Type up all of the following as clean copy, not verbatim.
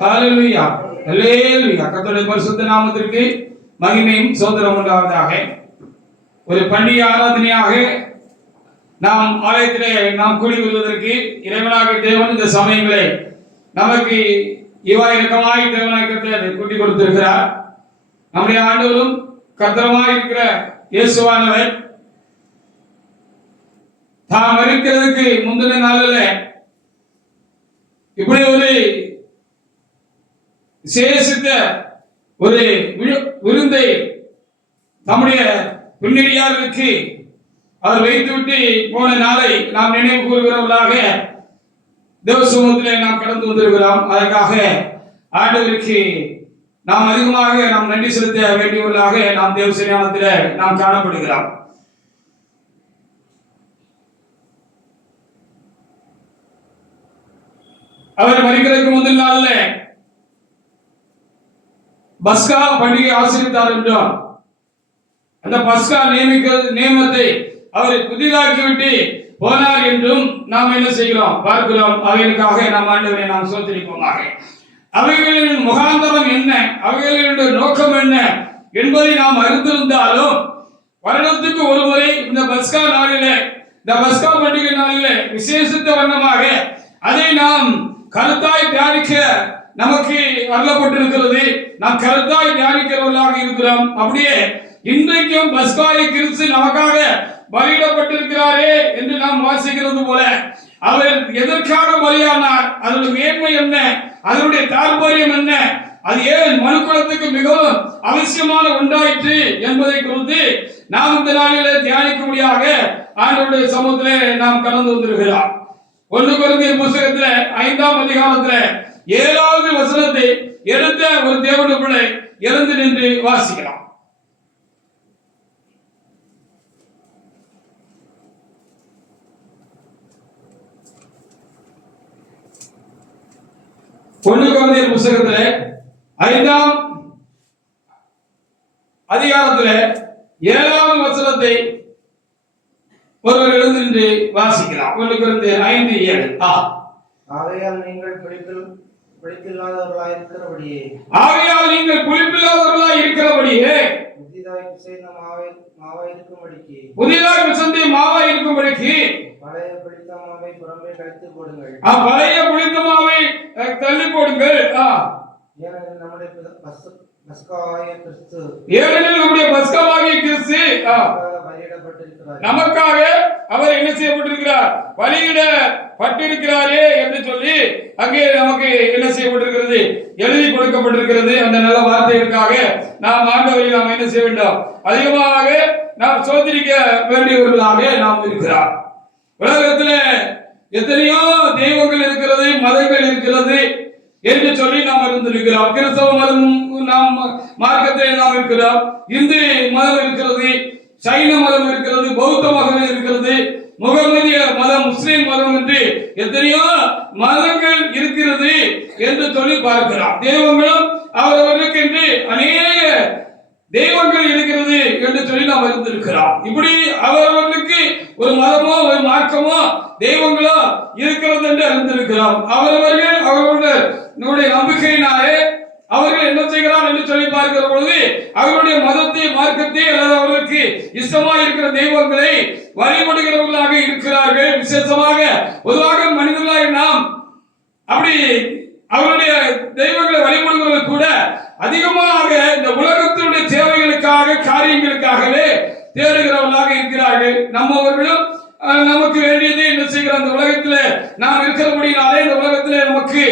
ஹalleluya ஹalleluya கர்த்தருடைய பரிசுத்த நாமத்திற்கு மகிமையும் ஸ்தோத்திரம் உண்டாவதாக. ஒரு பண்டிகை ஆராதனையாக நாம் ஆலயத்திலே நாம் கூடி வருவதற்கு இறைவனாகிய தேவன் இந்த சமயங்களே நமக்கு இரக்கமாய் தேவனாய் கர்த்தர் கூட்டி கொடுத்திருக்கிறார். நம்முடைய ஆண்டவரும் கர்த்தருமாய் இருக்கிற இயேசுவானவர் தாம் இருக்கிறதுக்கு முந்தின நாளில் இப்படி ஒரு விசேஷித்த ஒரு விருந்தை நம்முடைய பின்னடியார்களுக்கு அவர் வைத்துவிட்டு போன நாளை நாம் நினைவு கூறுகிறவர்களாக தேவசமூகத்திலே நாம் கடந்து வந்திருக்கிறோம். அதற்காக ஆண்டவருக்கு நாம் அதிகமாக நாம் நன்றி செலுத்த வேண்டியவர்களாக நாம் தேவசன்னிதானத்திலே நாம் காணப்படுகிறோம். அவர் மரிக்கிறதுக்கு முந்தின நாள்ல பஸ்கா பண்டிகை ஆசரித்தார் என்றும் அந்த பஸ்கா நியமத்தை அவர் புதிதாக்கிவிட்டு போனார் என்றும் நாம் என்ன செய்கிறோம் பார்க்கிறோம். அவைகளுக்காக நாம் ஆண்டவரை நாம் சோதரிப்போமாக. அவைகளின் முகாந்தரம் என்ன, அவைகளினுடைய நோக்கம் என்ன என்பதை நாம் அறிந்திருந்தாலும் வருடத்துக்கு ஒரு முறை இந்த பஸ்கா நாளிலே, இந்த பஸ்கா பண்டிகை நாளிலே விசேஷித்த வண்ணமாக அதை நாம் கருத்தாய் தியானிக்க நமக்கு அருளப்பட்டிருக்கிறது. நாம் கருத்தாய் தியானிக்கிறவர்களாக இருக்கிறோம். அப்படியே இன்றைக்கும் பஸ்காயை கிறிஸ்து நமக்காக பலியிடப்பட்டிருக்கிறாரே என்று நாம் வாசிக்கிறது போல அவர் எதற்காக பலியானார், அதனுடைய மேன்மை என்ன, அதனுடைய தாற்பயம் என்ன, அது ஏன் மனுக்குலத்துக்கு மிகவும் அவசியமான ஒன்றாயிற்று என்பதை குறித்து நாம் இந்த நாளிலே தியானிக்கும்படியாக ஆண்டவருடைய சமூகத்திலே நாம் கடந்து வந்திருக்கிறோம். 1 கொரிந்தியர் புத்தகத்திலே 5ஆம் அதிகாரத்திலே 7வது வசனத்தை எடுத்த ஒரு தேவனுடைய பிள்ளை எழுந்து நின்று வாசிக்கலாம். கொரிந்தியர் புத்தகத்திலே 5ஆம் அதிகாரத்திலே 7வது வசனத்தை ஒருவர் எழுந்து நின்று வாசிக்கலாம். 1 கொரிந்தியர் 5:7. ஆகையால் நீங்கள் பிடிப்பில்லாதவர்களாய் இருக்கிறபடியே புதிதாய் பிசைந்த மாவாய் இருக்கும்படிக்கு பழைய பிடித்த மாவை புறம்பே கழித்து போடுங்கள். பழைய பிடித்த மாவை தள்ளி போடுங்கள். ஏனெனில் நம்முடைய பஸ்காவாகிய கிறிஸ்து நமக்காக அவர் என்ன செய்யப்பட்டிருக்கிறார், பலியிடப்பட்டிருக்கிறாரே என்று சொல்லி அங்கே நமக்கு என்ன செய்யப்பட்டிருக்கிறது, எழுதி கொடுக்கப்பட்டிருக்கிறது. அந்த நல்ல வார்த்தைகளுக்காக நாம் ஆண்டவரை நாம் என்ன செய்ய வேண்டும், அதிகமாக நாம் சோதரிக்க வேண்டியவர்களாக நாம் இருக்கிறார். உலகத்தில் எத்தனையோ தெய்வங்கள் இருக்கிறது, மதங்கள் இருக்கிறது என்று சொல்லி நாம் இருந்திருக்கிறோம். கிறிஸ்தவ மதம் நாம் மார்க்கத்திலே நாம் இருக்கிறோம், இந்து மதம் இருக்கிறது, சைன மதம் இருக்கிறது, பௌத்த மதம் இருக்கிறது, முகமதிய மதம், முஸ்லிம் மதம் என்று எத்தனையோ மதங்கள் இருக்கிறது என்று சொல்லி பார்க்கிறோம். தெய்வங்களும் அவர்களுக்கு என்று அநேக தெய்வங்கள் இருக்கிறது என்று சொல்லி நாம் அறிந்திருக்கிறோம். இப்படி அவர்களுக்கு ஒரு மதமோ ஒரு மார்க்கமோ தெய்வங்களோ இருக்கிறது என்று அறிந்திருக்கிறோம். அவர்களுடைய நம்பிக்கையினாலே அவர்கள் என்ன செய்கிறார் என்று சொல்லி பார்க்கிற பொழுது அவர்களுடைய மதத்தை, மார்க்கத்தை அல்லது அவர்களுக்கு இஷ்டமாக இருக்கிற தெய்வங்களை வழிபடுகிறவர்களாக இருக்கிறார்கள். விசேஷமாக பொதுவாக மனிதர்களாக நாம் அப்படி அவருடைய தெய்வங்களை வழிபடுகிறவர்கள் கூட அதிகமாக இந்த உலகத்தினுடைய தேவைகளுக்காக, காரியங்களுக்காகவே தேடுகிறவர்களாக இருக்கிறார்கள். நம்மவர்களும் நமக்கு வேண்டியது என்ன செய்கிற அந்த உலகத்தில் நாம் இருக்கிறபடினாலே இந்த உலகத்தில் நமக்கு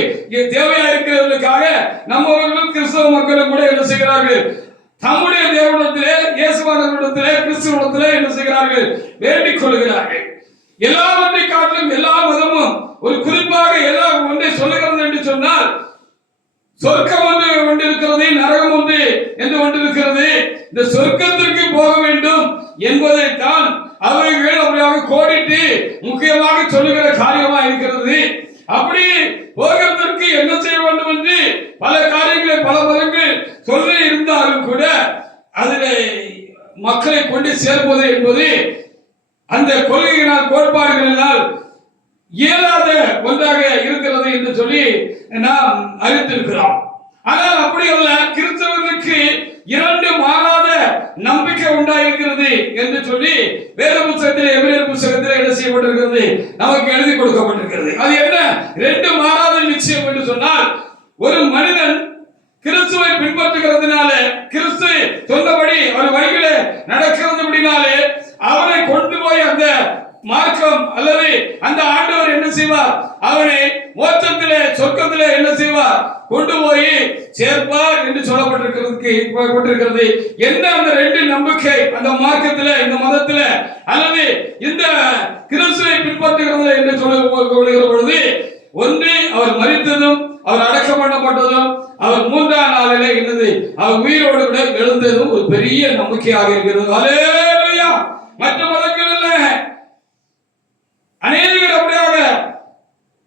தேவையா இருக்கிறவர்களுக்காக நம்மவர்களும் கிறிஸ்தவ மக்களும் கூட என்ன செய்கிறார்கள், தம்முடைய தேவனிடத்திலே, இயேசுவானவரிடத்திலே, கிறிஸ்துவனிடத்திலே என்ன செய்கிறார்கள், வேண்டிக் கொள்கிறார்கள். எல்லாவற்றை காட்டிலும் எல்லா மதமும் ஒரு குறிப்பாக எல்லாம் ஒன்றை சொல்லுகிறது என்று சொன்னால், சொர்க்கம் ஒன்று இருக்கிறது, நரகம் ஒன்று என்று ஒன்று இருக்கிறது. இந்த சொர்க்கத்திற்கு போக வேண்டும் என்பதைத்தான் அவர்கள் அப்படியாக கோடிட்டு முக்கியமாக சொல்லுகிற காரியமா இருக்கிறது. அப்படி போகிறதற்கு என்ன செய்ய வேண்டும் என்று பல காரியங்களை பல மதங்கள் சொல்ல இருந்தாலும் கூட அதில் மக்களை கொண்டு சேர்ப்பது என்பது அந்த கொள்கையினால், கோட்பாடுகளினால் இயலாத ஒன்றாக இருக்கிறது என்று சொல்லி நாம் அறிந்திருக்கிறோம். ஆனால் அப்படி அல்ல, கிறிஸ்தவர்களுக்கு இரண்டு மாறாத நம்பிக்கை உண்டாயிருக்கிறது என்று சொல்லி வேத புத்தகத்திலே, எபிரேயர் புத்தகத்திலே என்ன செய்யப்பட்டிருக்கிறது, நமக்கு எழுதி கொடுக்கப்பட்டிருக்கிறது. அது என்ன ரெண்டு மாறாத நிச்சயம் என்று சொன்னால், ஒரு மனிதன் கிறிஸ்துவை பின்பற்றுகிறதுனால, கிறிஸ்து சொன்னபடி அவர் வழிகளே நடக்கிறதுனாலே அவனை கொண்டு போய் அந்த மார்க்கம் அல்லது அந்த ஆண்டவர் என்ன செய்வார், அவனை மோட்சத்திலே சொர்க்கத்திலே என்ன செய்வார், கொண்டு போய் சேர்ப்பார் என்று சொல்லப்பட்டிருக்கிறது. என்ன அந்த ரெண்டு நம்பிக்கை அந்த மார்க்கத்திலே, இந்த மதத்திலே அல்லது இந்த கிறிஸ்துவை பின்பற்றுகிறது என்று சொல்லுகிற பொழுது, ஒன்று அவர் மரித்ததும் அவர் அடக்கம் பண்ணப்பட்டதும் அவர் மூன்றாம் நாளிலே என்னது அவர் உயிரோடு கூட எழுந்ததும் ஒரு பெரிய நம்பிக்கையாக இருக்கிறது. அல்லேலூயா. மற்ற மதங்களில் அநேகர் அப்படியாக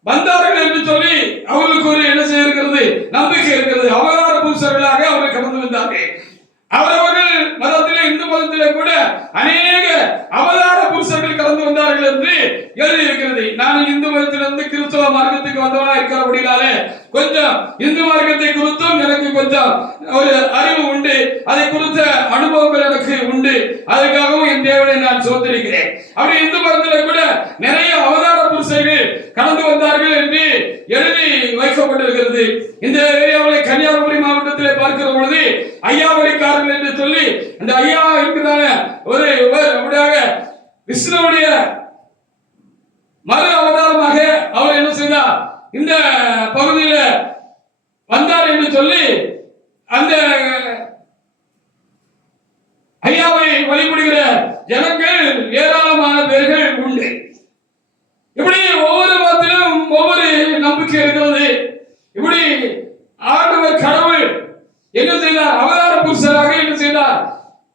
வந்தார்கள் என்று சொல்லி அவர்களுக்கு ஒரு என்ன செய்திருக்கிறது, நம்பிக்கை இருக்கிறது. அவதார புருஷர்களாக அவர்கள் கடந்து வந்தார்கள். அவரவர்கள் மதத்திலே, இந்து மதத்திலே கூட அநேக அவதார புருஷர்கள் கடந்து வந்தார்கள் என்று எழுதியிருக்கிறது. நான் இந்து மதத்திலிருந்து கிறிஸ்தவ மார்க்கத்துக்கு வந்தவனா இருக்கிறபடினாலே கொஞ்சம் இந்து மார்க்கத்தை குறித்தும் எனக்கு கொஞ்சம் ஒரு அறிவு உண்டு, அதை குறித்த அனுபவங்கள் எனக்கு உண்டு. அதுக்காகவும் என் தேவனை நான் சோதரிக்கிறேன். அப்படி இந்து மதத்திலே கூட நிறைய அவதார புருஷர்கள் கடந்து வந்தார்கள் என்று எழுதி வைக்கப்பட்டிருக்கிறது. இந்த ஏரியாவிலே கன்னியாகுமரி மாவட்டத்திலே பார்க்கிற பொழுது ஐயாவளிக்காரர்கள் என்று சொல்லி அந்த ஐயா இருக்கிறாங்க, ஒரு அப்படியாக விஷ்ணுவுடைய மறு அவதாரமாக அவர் என்ன செய்தார், இந்த பகுதியில வந்தார் என்று சொல்லி அந்த ஐயாவை வழிபடுகிற ஜனங்கள் ஏராளமான பேர்கள் உண்டு. இப்படி ஒவ்வொரு மதத்திலும் ஒவ்வொரு நம்பிக்கை இருக்கிறது. இப்படி ஆண்டவர் கடவுள் என்ன செய்தார், அவதார புருஷராக என்ன செய்தார்,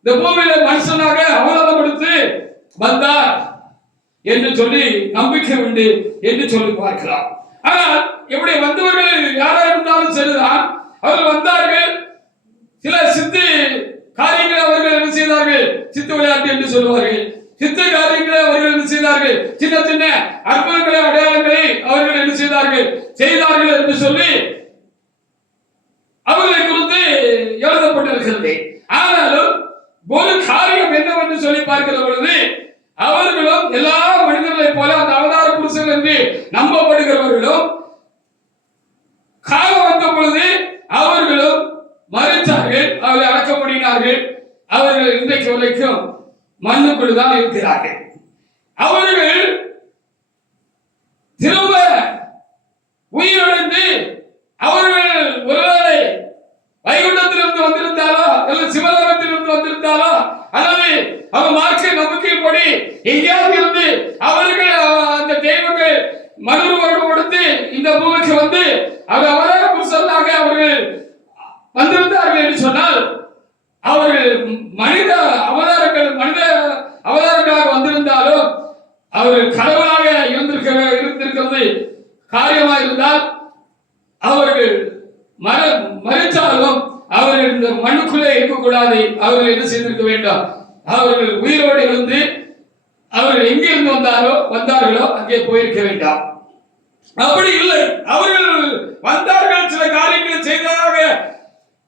இந்த பூமியில மனுஷனாக அவதாரம் எடுத்து வந்தார் என்று சொல்லி நம்பிக்கை உண்டு என்று சொல்லி பார்க்கலாம். ஆனால் இப்படி வந்தவர்கள் யாரா இருந்தாலும் சரிதான், அவர்கள் வந்தார்கள். சில சித்து காரியங்களை அவர்கள் என்ன செய்தார்கள், சித்து விளையாட்டு என்று சொல்லுவார்கள். சித்து காரியங்களை அவர்கள் என்ன செய்தார்கள், சின்ன சின்ன அற்புதங்களை அடையாளங்களை அவர்கள் என்ன செய்தார்கள் என்று சொல்லி அவர்களை குறித்து எழுதப்பட்டிருக்கிறது. ஆனாலும் ஒரு காரியம் என்னவென்று சொல்லி பார்க்கிற பொழுது, அவர்களும் எல்லா மனிதர்களைப் போல அந்த அவதார புருஷர்கள் என்று நம்பப்படுகிறவர்களும் காலம் வந்த பொழுது அவர்களும் மறித்தார்கள், அவர்களை அடக்க முடியினார்கள். அவர்கள் இன்றைக்கு வரைக்கும் மண்ணுக்குள் தான் இருக்கிறார்கள். அவர்கள் திரும்ப உயிரிழந்து அவர்கள் ஒருவேளை வைகுண்டத்திலிருந்து வந்திருந்தாலோ அல்லது சிவலோகத்திலிருந்து வந்திருந்தாலோ அல்லது அவர் மார்க்க நம்பிக்கைப்படி எங்கேயாவது இருந்து அவர்கள் அந்த தெய்வங்கள் மறுவருடம் கொடுத்து இந்த பூமிக்கு வந்து அவர் அவதார புருஷனாக அவர்கள் வந்திருந்தார்கள் என்று சொன்னால், அவர்கள் மனித அவதாரங்களாக வந்திருந்தாலும் அவர்கள் கடவுளாக இருந்திருக்கிறது காரியமாக இருந்தால் அவர்கள் மறித்தாலும் அவர்கள் இந்த மண்ணுக்குள்ளே இருக்கக்கூடாது. அவர்கள் என்ன செய்திருக்க வேண்டும், அவர்கள் உயிரோடு இருந்து அவர்கள் எங்கிருந்து வந்தார்களோ அங்கே போயிருக்க வேண்டாம். அப்படி இல்லை, அவர்கள் வந்தார்கள், சில காரியங்களை செய்ததாக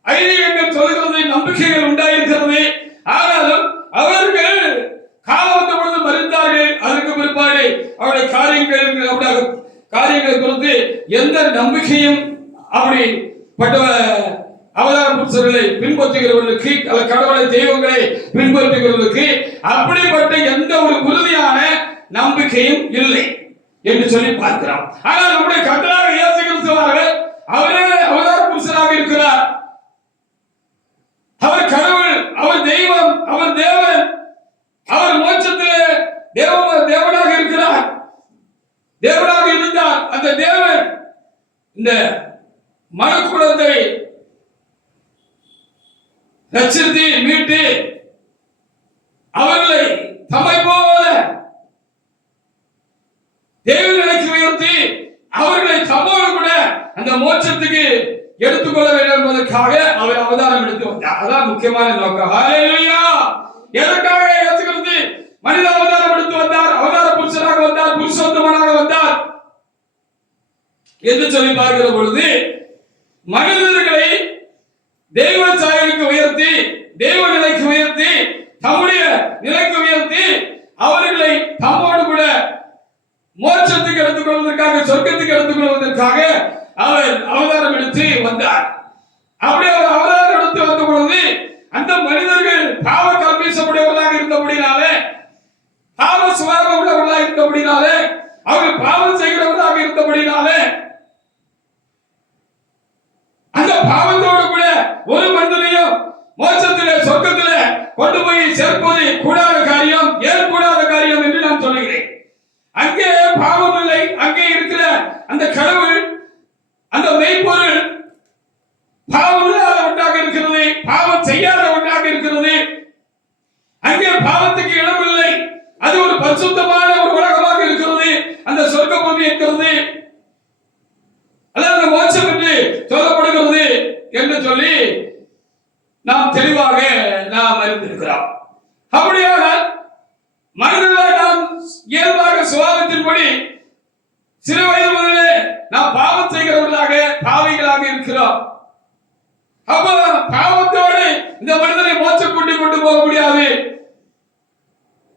ஐதீகங்கள் சொல்கிறது, நம்பிக்கைகள் உண்டாயிருக்கிறது. ஆனாலும் அவர்கள் காலம் வந்த பொழுது மறித்தார்கள். அதற்கு பிற்பாடு அவருடைய காரியங்களை குறித்து எந்த நம்பிக்கையும் அப்படிப்பட்ட அவதார புருஷர்களை பின்பற்றுகிறவர்களுக்கு அல்ல கடவுளை தெய்வங்களை பின்பற்றுகிறவர்களுக்கு அப்படிப்பட்ட எந்த ஒரு உறுதியான நம்பிக்கையும் இல்லை என்று சொல்லி பார்க்கிறோம். ஆனால் நம்முடைய கர்த்தராக இயேசு கிறிஸ்துவாக அவரே அவதார புருஷராக இருக்கிறார். அவர் கடவுள், அவர் தெய்வம், அவர் தேவன், அவர் மோட்சத்திலே தேவனாக இருக்கிறார். தேவனாக இருந்தார். அந்த தேவன் இந்த மனுக்குலத்தை ரட்சித்து மீட்டு அவர்களை தம்மை போல தேவனுக்கு உயர்த்தி அவர்களை தம்மோடு கூட அந்த மோட்சத்துக்கு எடுத்துக்கொள்ள வேண்டும் என்பதற்காக அவர் அவதாரம் எடுத்து வந்தார். அதான் முக்கியமான நோக்கம். ஹல்லேலூயா. எதற்காக இயேசு கிறிஸ்து மனித அவதாரம் எடுத்து வந்தார், அவதார புருஷனாக வந்தார், புருஷோத்தமனாக வந்தார். என்று சொல்லி பார்க்கிற பொழுது மனிதர்களை தெய்வ சாயலுக்கு உயர்த்தி, தெய்வ நிலைக்கு உயர்த்தி, தம்முடைய நிலைக்கு உயர்த்தி அவர்களை தம்மோடு கூட மோட்சத்துக்கு எடுத்துக் கொள்வதற்காக, சொர்க்கத்துக்கு எடுத்துக் கொள்வதற்காக அவர் அவதாரம் எடுத்து வந்தார். அப்படி அவர் அவதாரம் எடுத்து வந்த பொழுது அந்த மனிதர்கள் பாவ கல்மீசமுடையவர்களாக இருந்தபடினாலே, பாவ சுபாவம் உள்ளவர்களாக இருந்தபடினாலே, அவர்கள் பாவம் செய்கிறவர்களாக இருந்தபடினாலே, அந்த பாவத்தோடு கூட ஒரு மனிதனையும் மோட்சத்திலே சொர்க்கத்திலே கொண்டு போய் சேர்ப்பது கூடாத காரியம். ஏன் கூடாத காரியம் என்று நான் சொல்லுகிறேன். அங்கே பாவம் இல்லை. அங்கே இருக்கிற அந்த கடவுள், அந்த மெய்ப்பொருள் பாவம் இல்லாத ஒன்றாக இருக்கிறது, பாவம் செய்யாத ஒன்றாக இருக்கிறது. அங்கே பாவத்துக்கு இடம் இல்லை. அது ஒரு பரிசுத்தமான ஒரு உலகமாக இருக்கிறது. அந்த சொர்க்க பூமி இருக்கிறது, அதாவது மோட்சம் என்று சொல்லப்படுகிறது என்று சொல்லி நாம் தெளிவாக நாம் அறிந்திருக்கிறோம். அப்படியாக மனிதர்களாக நாம் இயல்பாக சுபாவத்தின்படி சிறு வயது முதலே நாம் பாவம் செய்கிறவர்களாக, பாவிகளாக இருக்கிறோம். அப்ப பாவத்தோடு இந்த மனிதனை மோட்சம் கொண்டு போக முடியாது.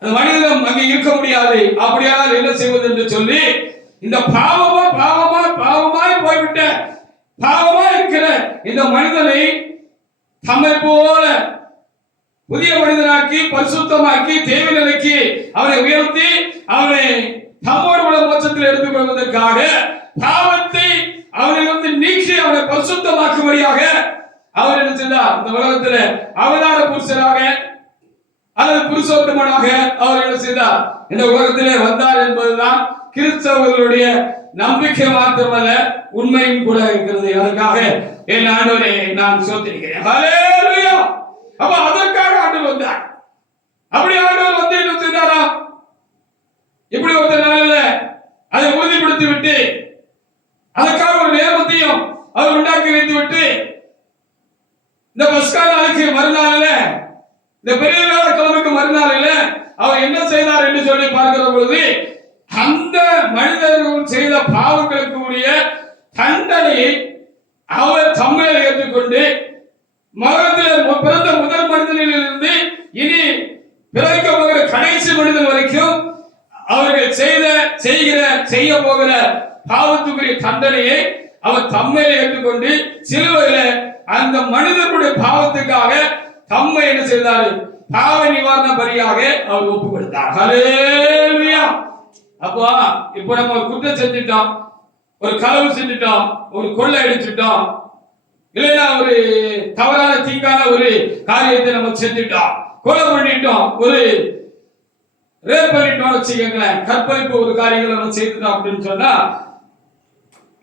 அந்த மனிதனும் அங்கே இருக்க முடியாது. அப்படியானால் என்ன செய்வது என்று சொல்லி இந்த பாவமாய் போய்விட்ட, பாவமாய் இருக்கிற இந்த மனிதனை தம்மை போல புதிய மனிதனாக்கி, பரிசுத்தமாக்கி, தேவ நிலைக்கு அவனை உயர்த்தி, அவனை தம்மோடு கூட மோட்சத்தில் எடுத்துக் கொள்வதற்காக பாவத்தை அவனிலிருந்து நீக்கி அவனை பரிசுத்தமாக்கும்படியாக அவர் என்ன செய்தார்? இந்த உலகத்தில் அவதார புருஷராக அல்லது புருஷோத்தமனாக அவர் என்ன செய்தார்? இந்த உலகத்திலே வந்தார் என்பதுதான் கிறிஸ்தவர்களுடைய நம்பிக்கை மாத்திரமல்ல, உண்மையும் கூட இருக்கிறது. அதற்காக என் ஆண்டவரை நான் சோதரிக்கிறேன். ஹல்லேலூயா. அப்ப அதற்காக ஆண்டவர் வந்தார். அப்படி ஆண்டவர் வந்து என்ன செய்தாரா? இப்படி ஒரு நாளில் அதை உறுதிப்படுத்தி விட்டு, அதற்காக ஒரு நேரத்தையும் அவர் உண்டாக்கி வைத்து விட்டு, இந்த பஸ்கா நாளுக்கு மறுநாளில், இந்த பெரிய கிழமைக்கு மறுநாளில் அவர் என்ன செய்தார் என்று சொல்லி பார்க்கிற பொழுது, அந்த மனிதர்கள் செய்த பாவங்களுக்கு உரிய தண்டனையை அவர் தம்மையில் ஏற்றுக்கொண்டு, மகத்தில் பிறந்த முதல் மனிதனிலிருந்து இனி பிறக்க போகிற கடைசி மனிதன் வரைக்கும் அவர்கள் செய்ய போகிற பாவத்துக்குரிய தண்டனையை அவர் தம்மையில் ஏற்றுக்கொண்டு சிலுவையில அந்த மனிதனுடைய பாவத்துக்காக தம்மை என்ன செய்தார்? பாவ நிவாரண பலியாக அவர் ஒப்பு கொடுத்தார். ஹல்லேலூயா. அப்போ இப்ப நம்ம ஒரு குற்றம் செஞ்சிட்டோம், ஒரு களவு செஞ்சிட்டோம், ஒரு கொள்ளை அடிச்சிட்டோம், இல்லைன்னா ஒரு தவறான தீங்கான ஒரு காரியத்தை நம்ம செஞ்சிட்டோம், கொலை பண்ணிட்டோம், ஒரு ரேப் பண்ணிட்டோம் வச்சுக்கோங்களேன், கற்பழிப்பு ஒரு காரியங்களை நம்ம செய்துட்டோம் அப்படின்னு சொன்னா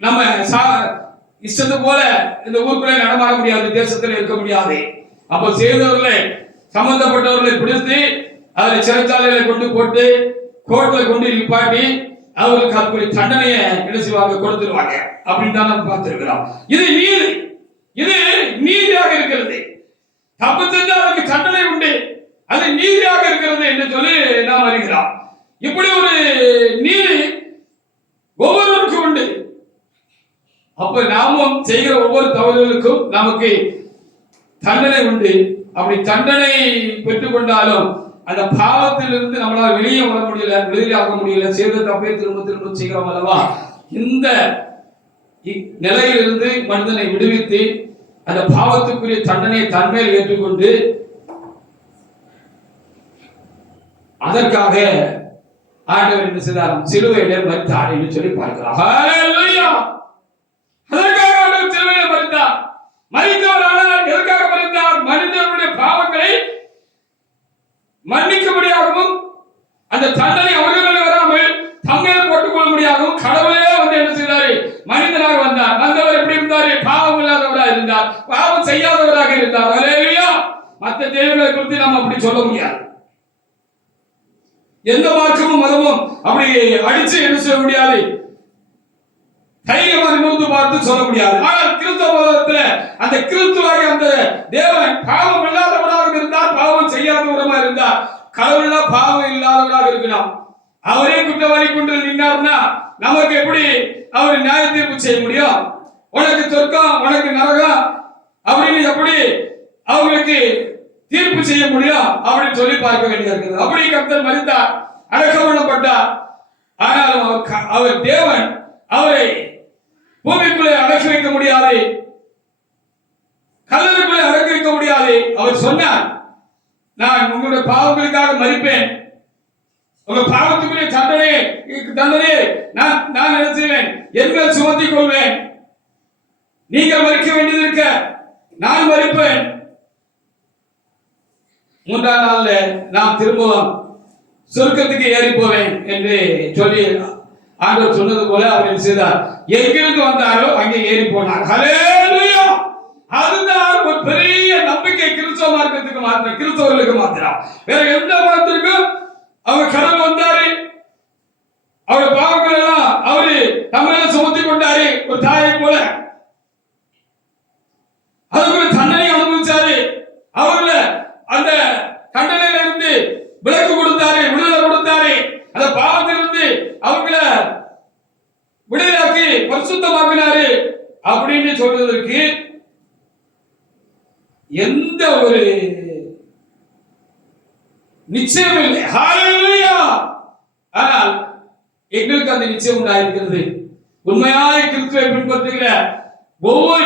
நம்ம இஷ்டத்து போல இந்த ஊருக்குள்ளே நடமாட முடியாது, தேசத்தில் இருக்க முடியாது. அப்ப செய்தவர்களை, சம்பந்தப்பட்டவர்களை பிடித்து அதை சிறைச்சாலையில கொண்டு போட்டு கோர்ட்ல கொண்டு நிப்பாட்டி அவர்களுக்கு அதுக்குரிய தண்டனையை என்ன செய்வாங்க? கொடுத்துருவாங்க. அப்படின்னு தான் நம்ம பார்த்திருக்கிறோம். இது நீதி, இது நீதியாக இருக்கிறது. தப்பு செஞ்சா அதுக்கு தண்டனை உண்டு, அது நீதியாக இருக்கிறது என்று சொல்லி நாம் அறிகிறோம். இப்படி ஒரு நீதி ஒவ்வொருவருக்கும் உண்டு. அப்ப நாமும் செய்கிற ஒவ்வொரு தவறுகளுக்கும் நமக்கு தண்டனை உண்டு. அப்படி தண்டனை பெற்றுக் கொண்டாலும் அந்த பாவத்திலிருந்து நம்மளால் வெளியே வர முடியல, வெளியாக முடியல, செய்த தப்பை திரும்ப திரும்ப செய்கிறோம் அல்லவா? இந்த நிலையிலிருந்து மனிதனை விடுவித்து அந்த பாவத்துக்குரிய தண்டனையை தன்மையில் ஏற்றுக்கொண்டு அதற்காக ஆண்டவர் என்ன செய்தார்? சிலுவையிலே மரித்தார் என்று சொல்லி பார்க்கிறார். ஹல்லேலூயா. அதற்காக ஆண்டவர் சிலுவையிலே மரித்தார். மரித்தவர் ஆனால் எதற்காக மரித்தார்? மனிதனுடைய பாவங்களை மன்னிக்கும்படியாகவும் அந்த தண்டனை அவர்கள் வராமல் தம்மையில் போட்டுக் கொள்ளும்படியாகவும் கடவுளே வந்து என்ன செய்தாரு? மனிதனாக வந்தார். வந்தவர் எப்படி இருந்தாரு? பாவம் இல்லாதவராக இருந்தார், பாவம் செய்யாதவராக இருந்தார். ஹல்லேலூயா. மற்ற தெய்வங்களை குறித்து நாம் அப்படி சொல்ல முடியாது. எந்த மார்க்கமும் மதமும் அப்படி அடிச்சு என்ன செய்ய முடியாது, தைரியமாக நிமிர்ந்து பார்த்து சொல்ல முடியாது. ஆனால் கிறிஸ்தவ மதத்துல அந்த கிறிஸ்துவாகிய அந்த தேவன் பாவம் இல்லாதவராக இருந்தார், பாவம் செய்யாதவராக இருந்தார். கடவுள்னா பாவம் இல்லாதவராக இருக்கலாம். அவரே குற்றவாளி கொண்டு நின்றார்னா நமக்கு எப்படி அவர் நியாய தீர்ப்பு செய்ய முடியும்? உனக்கு சொர்க்கம் உனக்கு நரகம் அப்படின்னு எப்படி அவங்களுக்கு தீர்ப்பு செய்ய முடியும் அப்படின்னு சொல்லி பார்க்க வேண்டியது இருக்குது. அப்படி கர்த்தர் மரித்தார், அடக்கம் பண்ணப்பட்டார். ஆனாலும் அவர் தேவன் அவரை பூமிக்குள்ளே அடக்கி வைக்க முடியாது, கல்லறைக்குள்ளே அடக்கி வைக்க முடியாது. அவர் சொன்னார், நான் உங்களுடைய பாவங்களுக்காக மரிப்பேன், உங்க பாவத்துக்குரிய தண்டனை நான் என்ன செய்வேன், என்மேல் சுமத்திக் கொள்வேன். நீங்கள் மறிக்க வேண்டியது இருக்க நான் மறிப்பேன், மூன்றாம் நாள்ல நான் திரும்பவும் சொர்க்கத்துக்கு ஏறி போவேன் என்று சொல்லி ஆண்டவர் சொன்னது போல அவர் என்ன செய்தார், எங்கிருந்து வந்தாரோ அங்கே ஏறி போனார். ஹல்லேலூயா! அதுதான் ஒரு பெரிய நம்பிக்கை கிறிஸ்தவ மார்க்கத்துக்கு மாத்திரம், கிறிஸ்தவர்களுக்கு மாத்திரம். வேற எந்த மதத்திற்கும் அவர் கடந்து வந்தாரு, அவர் பாவங்கள் எல்லாம் அவரு தம்மையில சுமத்தி கொண்டாரு ஒரு தாயை போல. அதுக்குள்ள தண்டனை அனுபவிச்சாரு, அவர்கள அந்த தண்டனையில இருந்து விலக்கு கொடுத்தாரு, விடுதலை கொடுத்தாரு. அந்த பாவத்திலிருந்து அவங்கள விடுதலாக்கி பரிசுத்தமாக்கினாரு அப்படின்னு சொல்றதற்கு எந்த ஒரு நிச்சயம் இல்லை. ஹல்லேலூயா! ஆனால் எங்களுக்கு அந்த நிச்சயம் உண்டாயிருக்கிறது. உண்மையாய் கிறிஸ்துவை பின்பற்றுகிற ஒவ்வொரு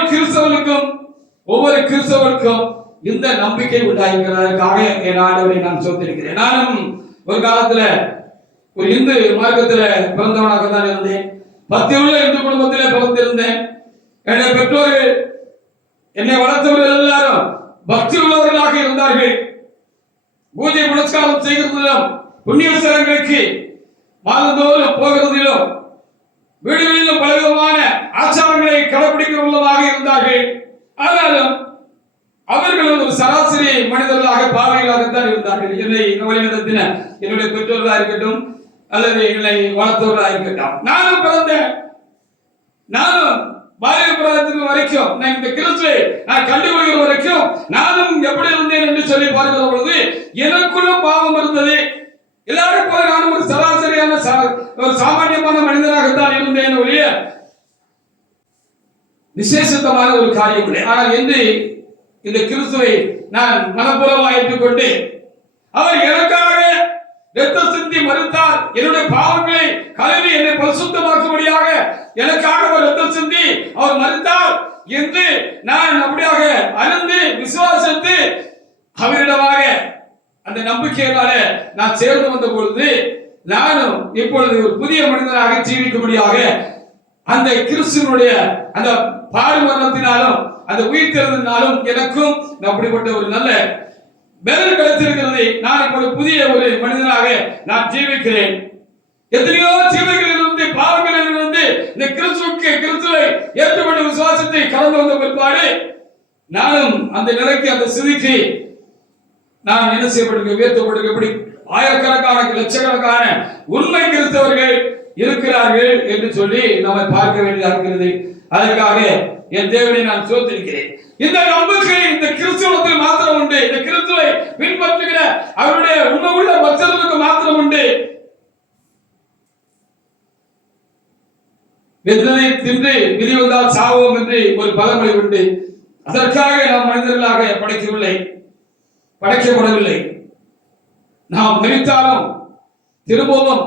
கிறிஸ்தவருக்கும் இந்த நம்பிக்கை உண்டாயிருக்கிறதற்காக என் ஆண்டவரை நான் சொத்திருக்கிறேன். நானும் ஒரு காலத்துல ஒரு இந்து மார்க்கத்துல பிறந்தவனாக தான் இருந்தேன். பக்தியுள்ள இந்து குடும்பத்திலே பிறந்திருந்தேன். என்னுடைய பெற்றோர்கள், என்னை வளர்த்தவர்கள் எல்லாரும் பக்தி உள்ளவர்களாக இருந்தார்கள். பூஜை புனஸ்காரம் செய்கிறதிலும், புண்ணிய ஸ்தலங்களுக்கு மாதந்தோறும் போகிறதிலும், வீடுகளிலும் பலவிதமான ஆச்சாரங்களை கடைபிடிக்கிறவர்களாக இருந்தார்கள். ஆனாலும் அவர்களும் ஒரு சராசரி மனிதர்களாக பாவைகளாகத்தான் இருந்தார்கள். என்னை வழிநடத்தின என்னுடைய பெற்றோர்களாக இருக்கட்டும் அல்லது என்னை வளர்த்தவர்களாக இருக்கட்டும், நானும் பிறந்தேன். நானும் பாலிய பிராயத்திற்கு வரைக்கும் நான் இந்த கிறிஸ்துவை நான் கண்டுகொள்கிற வரைக்கும் நானும் எப்படி இருந்தேன் என்று சொல்லி பார்க்கிற பொழுது எனக்குள்ளும் பாவம் இருந்தது. எல்லாரும் போல நானும் ஒரு சராசரியான ஒரு சாமானியமான மனிதனாகத்தான் இருந்தேன் ஒழிய விசேஷத்தமான ஒரு காரியம் இல்லை. ஆனால் என்று இந்த கிறிஸ்துவை நான் மனப்பூர்வமாக ஏற்றுக்கொண்டு அவர் எனக்காக இரத்தம் சிந்தி மரித்தார், என்னுடைய பாவங்களை கழுவி என்னை பரிசுத்தமாக்கும்படியாக எனக்காக அவர் இரத்தம் சிந்தி அவர் மரித்தார் என்று நான் அப்படியாக அறிந்து விசுவாசித்து அவரிடமாக அந்த நம்பிக்கையினால நான் சேர்ந்து வந்த பொழுது நானும் இப்பொழுது ஒரு புதிய மனிதனாக ஜீவிக்கும்படியாக அந்த கிறிஸ்துவனுடைய அந்த பாடு மரணத்தினாலும் அந்த உயிர் தெழுந்ததினாலும் எனக்கும் அப்படிப்பட்ட ஒரு நல்ல பலன் கிடைத்திருக்கிறது. நான் இப்பொழுது புதிய ஒரு மனிதனாக நான் ஜீவிக்கிறேன். எத்தனையோ ஜீவிகளிலிருந்து பாவங்களிலிருந்து இந்த கிறிஸ்துவை ஏற்றுக்கொண்ட விசுவாசத்தை கடந்து வந்த பிற்பாடு நானும் அந்த நிலைக்கு அந்த ஸ்திதிக்கு நான் என்ன செய்யப்பட்டிருக்க உயர்த்தப்பட்டிருக்க எப்படி ஆயிரக்கணக்கான லட்சக்கணக்கான உண்மை கிறிஸ்தவர்கள் இருக்கிறார்கள் என்று சொல்லி நம்ம பார்க்க வேண்டியதாக இருக்கிறது. அதற்காக என் தேவனை நான் சோத்திருக்கிறேன். இந்த நம்பிக்கை இந்த கிறிஸ்துவத்தில் மாத்திரம் உண்டு. இந்த கிறிஸ்துவை பின்பற்றுகிற அவருடைய உண்மை உள்ள பக்தர்களுக்கு மாத்திரம் உண்டு. வெந்ததை தின்று விதி வந்தால் சாவோம் என்று ஒரு பழமொழி உண்டு. அதற்காக நாம் மனிதர்களாக படைக்கப்படவில்லை. நாம் மரித்தாலும் திரும்பவும்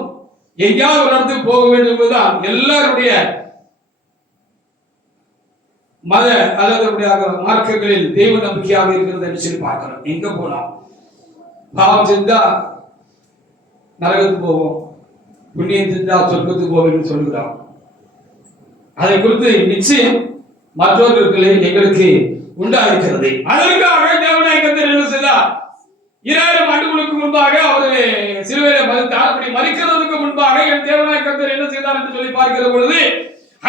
எங்கேயாவது ஒரு இடத்துக்கு போக வேண்டும் என்பதுதான் எல்லாருடைய மத அல்லது மார்க்கங்களில் தெய்வ நம்பிக்கையாக இருக்கிறது என்று சொல்லி பார்க்கிறோம். எங்க போனோம், பாவம் செஞ்சா நரகத்துக்கு போவோம், புண்ணியம் செஞ்சா சொர்க்கத்துக்கு போவோம் என்று சொல்கிறோம். அதை குறித்து நிச்சயம் மற்றவர்களுக்கு எங்களுக்கு உண்டாயிருக்கிறது. அதற்காக தேவனாய கர்த்தர் என்ன செய்தார், 2000 ஆண்டுகளுக்கு முன்பாக அவர் சிலுவையில மரித்தார். அப்படி மரிக்கிறதுக்கு முன்பாக என் தேவனாய கர்த்தர் என்ன செய்தார் என்று சொல்லி பார்க்கிற பொழுது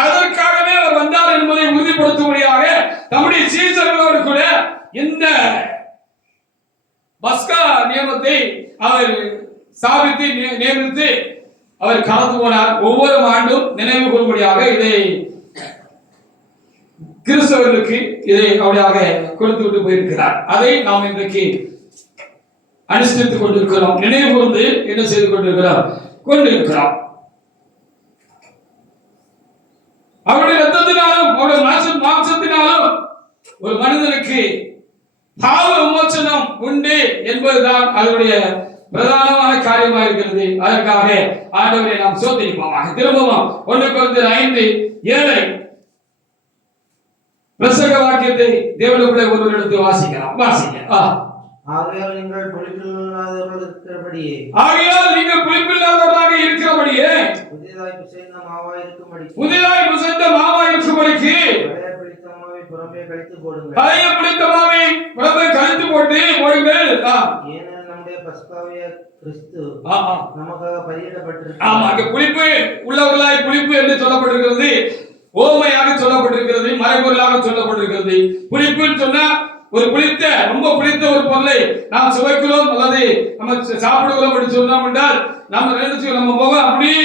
அதற்காகவே அவர் வந்தார் என்பதை உறுதிப்படுத்தும்படியாக தம்முடைய சீஷர்களோடு கூட இந்த பஸ்கா நியமத்தை அவர் ஸ்தாபித்து நியமித்து அவர் கடந்து போனார். ஒவ்வொரு ஆண்டும் நினைவு கூறும்படியாக இதை கிறிஸ்தவர்களுக்கு இதை அப்படியாக கொடுத்து விட்டு போயிருக்கிறார். அதை நாம் இன்றைக்கு அனுஷ்டித்துக் கொண்டிருக்கிறோம். நினைவு கூர்ந்து என்ன செய்து கொண்டிருக்கிறோம், கொண்டிருக்கிறோம். அவருடைய ரத்தத்தினாலும் அவருடைய மாம்சத்தினாலும் ஒரு மனிதனுக்கு பாவ விமோசனம் உண்டு என்பதுதான் அதனுடைய பிரதானமான காரியமாக இருக்கிறது. அதற்காக ஆண்டவரை நாம் சோதரிப்போமாக. திரும்பவும் 1 கொரிந்தியர் 5:7 பிரசங்க வாக்கியத்தை தேவனுடைய ஒருவரிடத்து வாசிக்கலாம். வாசிங்க. ஆகையால் நீங்கள் புளிப்பில்லாதவர்களாக இருக்கிறபடியே புதிதாய் பிசைந்த மாவாய் இருக்கும்படிக்கு பழைய பிடித்த மாவை புறம்பே கழித்து போடுங்கள். ஏனெனில் நம்முடைய பஸ்காவிய கிறிஸ்து நமக்காக பலியிடப்பட்டிருக்கிறார். ஆமா, அங்க புளிப்பு உள்ளவர்களாய் புளிப்பு என்று சொல்லப்பட்டிருக்கிறது. ஓமையாக சொல்லப்பட்டிருக்கிறது, மறைபொருளாக சொல்லப்பட்டிருக்கிறது. புளிப்புன்னு சொன்னா ஒரு புளித்த ரொம்ப புளித்த ஒரு பொருளை நாம் சுவைக்கிறோம் அல்லது நம்ம சாப்பிடுகிறோம் என்று சொன்னோம் என்றால் நம்ம நினைச்சு நம்ம முகம் அப்படியே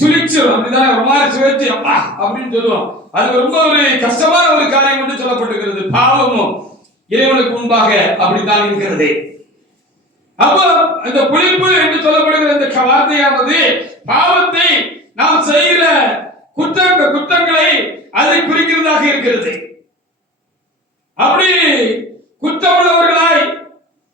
சுழிச்சிடும். அப்படிதான் ஒரு மாதிரி சுவைச்சு அப்பா அப்படின்னு சொல்லுவோம். அது ரொம்ப ஒரு கஷ்டமான ஒரு காரியம் என்று சொல்லப்பட்டிருக்கிறது. பாவமும் இறைவனுக்கு முன்பாக அப்படித்தான் இருக்கிறது. அப்போ இந்த புளிப்பு என்று சொல்லப்படுகிற இந்த வார்த்தையானது பாவத்தை நாம் செய்கிற குற்றங்களை அதை குறிக்கிறதாக இருக்கிறது. அப்படி குற்றமுள்ளவர்களாய்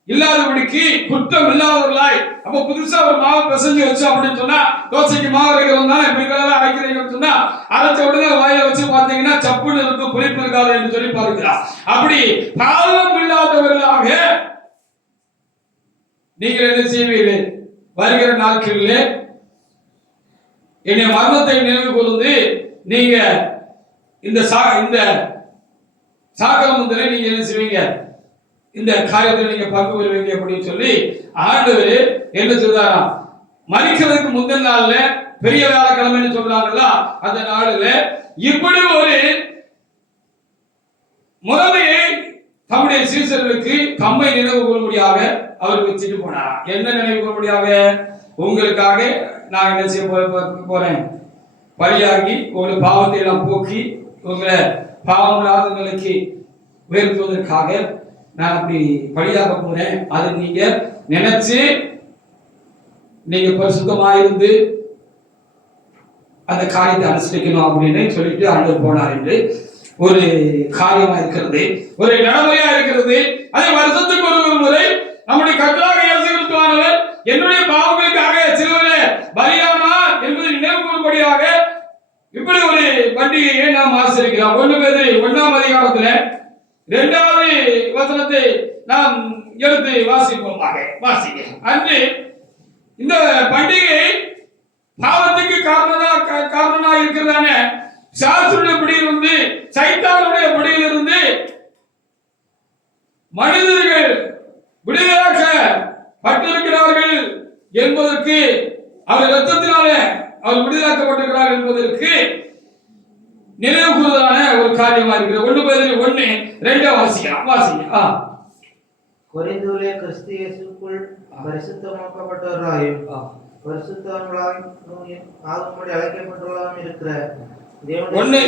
இல்லாதபடிக்கு குற்றம் இல்லாதவர்களாய் அப்ப புதுசா ஒரு மாவு பிசைஞ்சு வச்சு அப்படின்னு சொன்னா தோசைக்கு மாவு அரைக்கிறோம் தானே இப்படிங்களா அரைக்கிறீங்கன்னு சொன்னா அரைச்ச உடனே வாயில வச்சு பார்த்தீங்கன்னா சப்புன்னு இருக்கும், புளிப்பு இருக்காது என்று சொல்லி பார்க்கிறார். அப்படி பாவம் இல்லாதவர்களாக நீங்கள் என்ன செய்வீர்கள்? வருகிற நாட்களிலே என்னுடைய மரணத்தை நினைவு கூர்ந்து நீங்க இந்த சாக்கிரமத்திலே நீங்க என்ன செய்வீங்க? இந்த காரியத்தில் நீங்க பங்கு பெறுவீங்க அப்படின்னு சொல்லி ஆண்டவர் என்ன சொல்றாராம்? மரிக்கிறதுக்கு முந்தின நாள்ல பெரிய வியாழக்கிழமைன்னு சொல்றாங்கல்ல, அந்த நாளில் இப்படி ஒரு முறைமையை தம்முடைய சீசர்களுக்கு தம்மை நினைவு கூறும்படியாக அவர் வச்சுட்டு போனாராம். என்ன நினைவு கூறும்படியாக? உங்களுக்காக நான் என்ன செய்ய போறேன்? பலியாகி உங்களுடைய பாவத்தை எல்லாம் போக்கி உங்களை பாவங்களாத நிலைக்கு உயர்த்துவதற்காக நான் அப்படி பலியாக போறேன். அதை நீங்க நினைச்சு நீங்க பரிசுத்தமாயிருந்து அந்த காரியத்தை அனுஷ்டிக்கணும் அப்படின்னு சொல்லிட்டு ஆண்டவர் போனார் என்று ஒரு காரியமா இருக்கிறது, ஒரு நடைமுறையா இருக்கிறது. அதை வருஷத்துக்கு ஒரு முறை நம்முடைய கர்த்தராகிய இயேசு கிறிஸ்துவானவர் என்னுடைய பாவங்களுக்காக சிலுவையிலே பலியானார் என்பதை நினைவு கூறும்படியாக இப்படி ஒரு பண்டிகையை நாம் ஆசரிக்கிறோம். 1 பேதுரு 1ஆம் அதிகாரத்துல 2வது வசனத்தை நாம் எடுத்து வாசிப்போமாக. வாசிங்க. அன்று இந்த பண்டிகை பாவத்துக்கு காரணமா இருக்கிறதான சாஸ்திரனுடைய பிடியிலிருந்து சைத்தானுடைய பிடியிலிருந்து மனிதர்கள் விடுதலாக பட்டிருக்கிறார்கள் என்பதற்கு அவர் ரத்தத்தினாலே அவர் விடுதலாக்கப்பட்டிருக்கிறார் என்பதற்கு நினைவு கூறுதலான ஒரு காரியமா இருக்கிறது. 1 பேதுரு 1:2 வாசிங்க. கொரிந்துவிலே கிறிஸ்து இயேசுக்குள் பரிசுத்தமாக்கப்பட்டவர்களாயும் பரிசுத்தவான்களாயும் ஆகும்படி அழைக்கப்பட்டவர்களாயும் இருக்கிற 1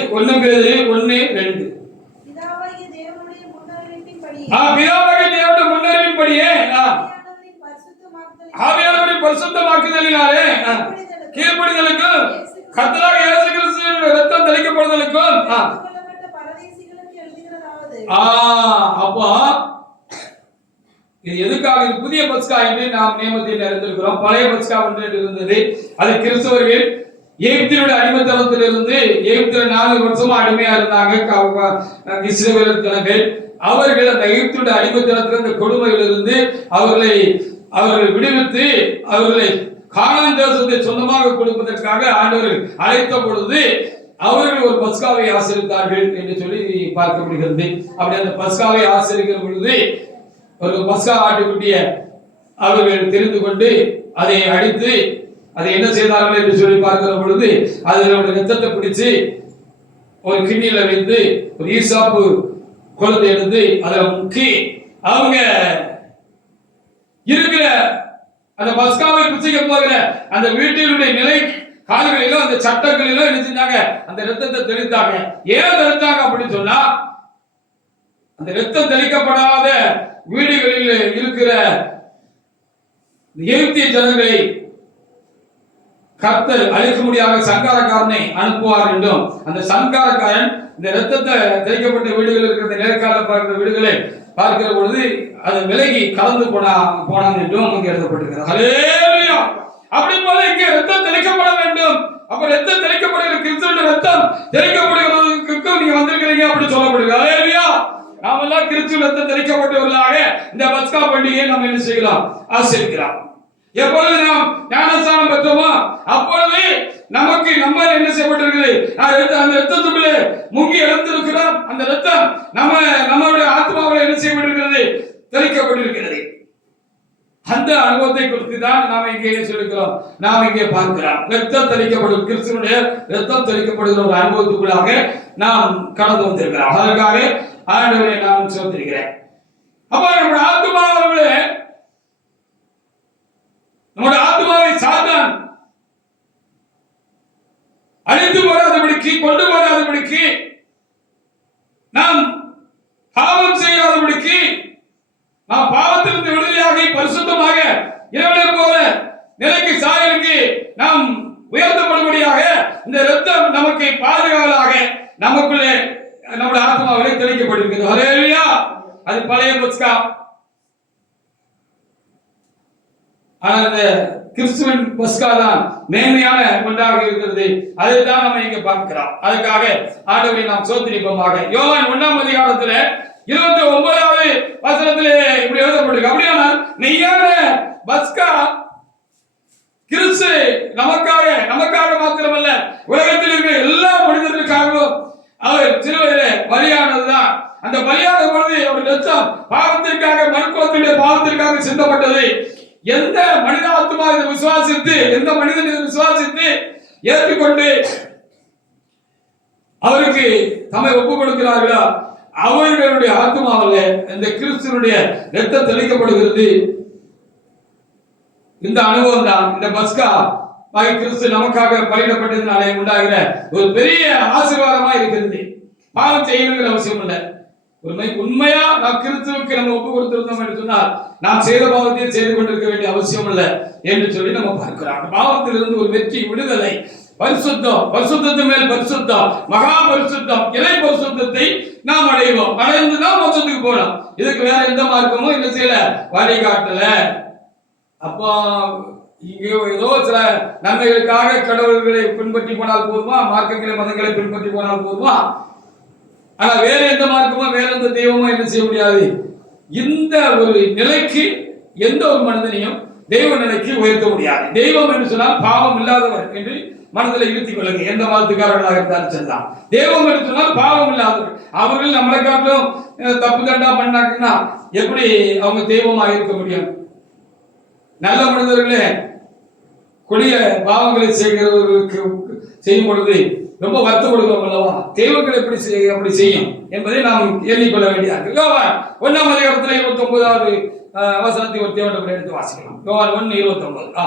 பேதுரு 1:2 பிதாவாகிய தேவனுடைய முன்னறிவிப்பின்படியே ஆவியானவரின் பரிசுத்தமாக்குதலினாலே கீழ்ப்படிதலுக்கும் கர்த்தராகிய இயேசு கிறிஸ்துவின் இரத்தம் தெளிக்கப்படுதலுக்கும் பரதேசிகளுக்கு எழுதுகிறதாவது. அப்போ இது எதுக்காக? புதிய பஸ்கா என்று நாம் நியமத்தில் அறிந்திருக்கிறோம். பழைய பஸ்கா ஒன்று இருந்தது. அது கிறிஸ்தவர்கள் எகிப்தினுடைய அடிமைத்தனத்திலிருந்து எகிப்தில் 4 வருஷமா அடிமையா இருந்தாங்க இஸ்ரவேல் ஜனங்கள். அவர்கள் அந்த எகிப்தினுடைய அடிமைத்தனத்தில் அந்த கொடுமையிலிருந்து அவர்களை விடுவித்து அவர்களை கானான் தேசத்தை சொந்தமாக கொடுப்பதற்காக ஆண்டவர் அழைத்த பொழுது அவர்கள் ஒரு பஸ்காவை ஆசரித்தார்கள் என்று சொல்லி பார்க்கப்படுகிறது. அப்படி அந்த பஸ்காவை ஆசரிக்கிற பொழுது ஒரு பஸ்கா ஆட்டுக்குட்டிய அவர்கள் தெரிந்து கொண்டு அதை அடித்து அதை என்ன செய்தார்கள் என்று சொல்லி பார்க்கிற பொழுது அதனுடைய ரத்தத்தை பிடிச்சு ஒரு கிண்ணியில வைத்து ஒரு ஈசாப்பு குழந்தை எடுத்து அதை முக்கி அவங்க இருக்கிற அந்த பஸ்காவை புசிக்க போகிற அந்த வீட்டினுடைய நிலை கால்களிலும் அந்த சட்டங்களிலும் என்ன செஞ்சாங்க? அந்த ரத்தத்தை தெளித்தாங்க. ஏன் தெளித்தாங்க அப்படின்னு சொன்னா, அந்த ரத்தம் தெளிக்கப்படாத வீடுகளில் இருக்கிற எகிப்திய ஜனங்களை கர்த்தர் அழிக்க முடியாத சங்காரக்காரனை அனுப்புவார் என்றும், அந்த சங்காரக்காரன் இந்த இரத்தத்தை தெளிக்கப்பட்ட வீடுகள் இருக்கிற நேர்கால பார்க்கிற வீடுகளை பார்க்கிற பொழுது அது விலகி கலந்து போனான் என்றும் அங்கே எழுதப்பட்டிருக்கிறது. ஹல்லேலூயா. அப்படி போல இங்கே இரத்தம் தெளிக்கப்பட வேண்டும். அப்ப இரத்தம் தெளிக்கப்படுகிற கிறிஸ்துவின் இரத்தம் தெளிக்கப்படுகிறதுக்கு நீங்க வந்திருக்கிறீங்க அப்படி சொல்லப்படுகிறது. ஹல்லேலூயா. நாம எல்லாம் கிறிஸ்துவின் இரத்தம் தெளிக்கப்பட்டவர்களாக இந்த பஸ்கா பண்டிகையை நம்ம என்ன செய்யலாம்? ஆசரிக்கலாம். எப்பொழுது நாம் ஞானஸ்நானம் பெற்றோமோ அப்பொழுது நமக்கு நம்ம என்ன செய்யப்பட்டிருக்கிறது? அந்த இரத்தத்துக்குள்ளே முங்கி எழுந்திருக்கிறோம். அந்த இரத்தம் நம்மளுடைய ஆத்மாவில் என்ன செய்யப்பட்டிருக்கிறது? தெளிக்கப்பட்டிருக்கிறது. அந்த அனுபவத்தை குறித்து தான் நாம் இங்கே சொல்லிக்கிறோம். நாம் இங்கே பார்க்கிறோம். இரத்தம் தெளிக்கப்படும் கிறிஸ்துவனுடைய இரத்தம் தெளிக்கப்படுகிற ஒரு அனுபவத்துக்குள்ளாக நாம் கடந்து வந்திருக்கிறோம். அதற்காக ஆண்டவரை நான் சொல்லிருக்கிறேன். அப்ப நம்முடைய ஆத்மாவை சாத்தான் அழிந்து போராதபடிக்கு, கொண்டு போராதபடிக்கு, நாம் பாவம் செய்யாதபடிக்கு, நாம் பாவத்திலிருந்து விடுதலையாகி பரிசுத்தமாக இறைவனை போல நிலைக்கு சாயலுக்கு நாம் உயர்த்தப்படும்படியாக இந்த இரத்தம் நமக்கு பாதுகாவலாக நமக்குள்ளே நம்முடைய ஆத்மாவிலே தெளிக்கப்பட்டிருக்கிறது. ஹல்லேலூயா. அது பழைய பஸ்கா. ஆனால் இந்த கிறிஸ்துவின் பஸ்கா தான் மேன்மையான ஒன்றாக இருக்கிறது. அதை தான் நம்ம இங்க பார்க்கிறோம். அதுக்காக ஆண்டவரை நாம் சோதரிப்போமாக. யோவான் 1ஆம் அதிகாரத்துல 29வது வசனத்திலே இப்படி எழுதப்பட்டிருக்கு. அப்படியானால் மெய்யான பஸ்கா கிறிஸ்து நமக்காக மாத்திரமல்ல, உலகத்தில் இருக்கிற எல்லா மனிதர்களுக்காகவும் அவர் சிலுவையிலே பலியானதுதான். அந்த பலியான பொழுது அவர் ரத்தம் பாவத்திற்காக, மனுக்குலத்தினுடைய பாவத்திற்காக சிந்தப்பட்டது. எந்த மனித ஆத்மா இதை விசுவாசித்து, எந்த மனிதன் இதை விசுவாசித்து ஏற்றுக்கொண்டு அவருக்கு தம்மை ஒப்புக் கொடுக்கிறார்களோ அவர்களுடைய ஆத்மாவில் இந்த கிறிஸ்துவனுடைய இரத்தம் தெளிக்கப்படுகிறது. இந்த அனுபவம் தான் இந்த பஸ்கா கிறிஸ்து நமக்காக பலியிடப்பட்டதினாலே உண்டாகிற ஒரு பெரிய ஆசீர்வாதமா இருக்கிறது. பாவம் செய்யணுங்கிற அவசியம் இல்லை. உண்மையா நாம் கிறிஸ்துவுக்கு நம்ம ஒப்பு கொடுத்திருந்தோம் என்று சொன்னால் நாம் செய்த பாவத்தையும் செய்து கொண்டிருக்க வேண்டிய அவசியம் இல்லை என்று சொல்லி நம்ம பார்க்கிறோம். பாவத்திலிருந்து ஒரு வெற்றி, விடுதலை, பரிசுத்தம், பரிசுத்தத்தின் மேல் பரிசுத்தம், மகா பரிசுத்தம், இறை பரிசுத்தத்தை நாம் அடைவோம். அடைந்துதான் மோட்சத்துக்கு போறோம். இதுக்கு வேற எந்த மார்க்கமும் என்ன செய்யல, வழிகாட்டல. அப்போ இங்க ஏதோ சில நன்மைகளுக்காக கடவுள்களை பின்பற்றி போனால் போதுமா, மார்க்கங்களை மதங்களை பின்பற்றி போனால் போதுமா? ஆனா வேற எந்த மார்க்கமும் வேற எந்த தெய்வமும் என்ன செய்ய முடியாது. இந்த ஒரு நிலைக்கு எந்த ஒரு மனிதனையும் தெய்வ நிலைக்கு உயர்த்த முடியாது. தெய்வம் என்று சொன்னால் பாவம் இல்லாதவர் என்று மனதில் இருத்திக் கொள்ளுங்க. எந்த மதத்துக்காரர்களாக இருந்தாலும் சரிதான். தெய்வம் என்று சொன்னால் பாவம் இல்லாதவர். அவர்கள் நம்மளை காட்டிலும் தப்பு தண்டா பண்ணாங்கன்னா எப்படி அவங்க தெய்வமாக இருக்க முடியும்? நல்ல மனிதர்களே கொடிய பாவங்களை செய்கிறவர்களுக்கு செய்யும் பொழுது ரொம்ப வருத்தப்படுகிறோம் அல்லவா? தெய்வங்கள் எப்படி செய்யும் என்பதை நாம் எண்ணிக்கொள்ள வேண்டியது. யோவான் 1ஆம் அதிகாரத்தில் 29வது வசனத்தை ஒரு தேவனை எடுத்து வாசிக்கலாம். யோவான் 1:29.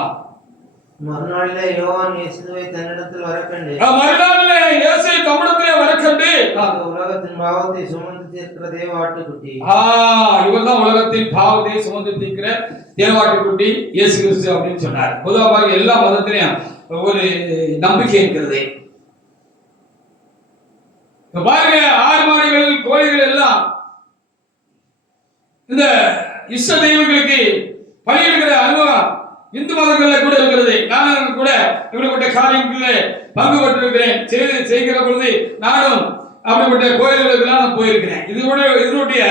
மறுநாளிலே யோவான் இயேசுவை தன்னிடத்தில் வரக்கண்டு, மறுநாளிலே இயேசுவை தம்மிடத்திலே வரக்கண்டு, உலகத்தின் பாவத்தை சுமந்து தீர்க்கிற தேவ ஆட்டுக்குட்டி. இவர்தான் உலகத்தின் பாவத்தை சுமந்து தீர்க்கிற தேவாட்டுக்குட்டி இயேசு கிறிஸ்து அப்படின்னு சொன்னார். பொதுவாக எல்லா மதத்திலையும் ஒரு நம்பிக்கை இருக்கிறது. பாருங்க, ஆடு மாடுகள், கோழிகள் எல்லாம் இந்த இஷ்ட தெய்வங்களுக்கு பலியிடுகிற அனுபவம் இந்து மதங்கள்ல கூட இருக்கிறது. நானும் கூட இப்படிப்பட்ட காரியங்களில் பங்கு பெற்றிருக்கிறேன். செய்கிற பொழுது நானும் அப்படிப்பட்ட கோயில்களுக்கு நான் போயிருக்கிறேன். இதனுடைய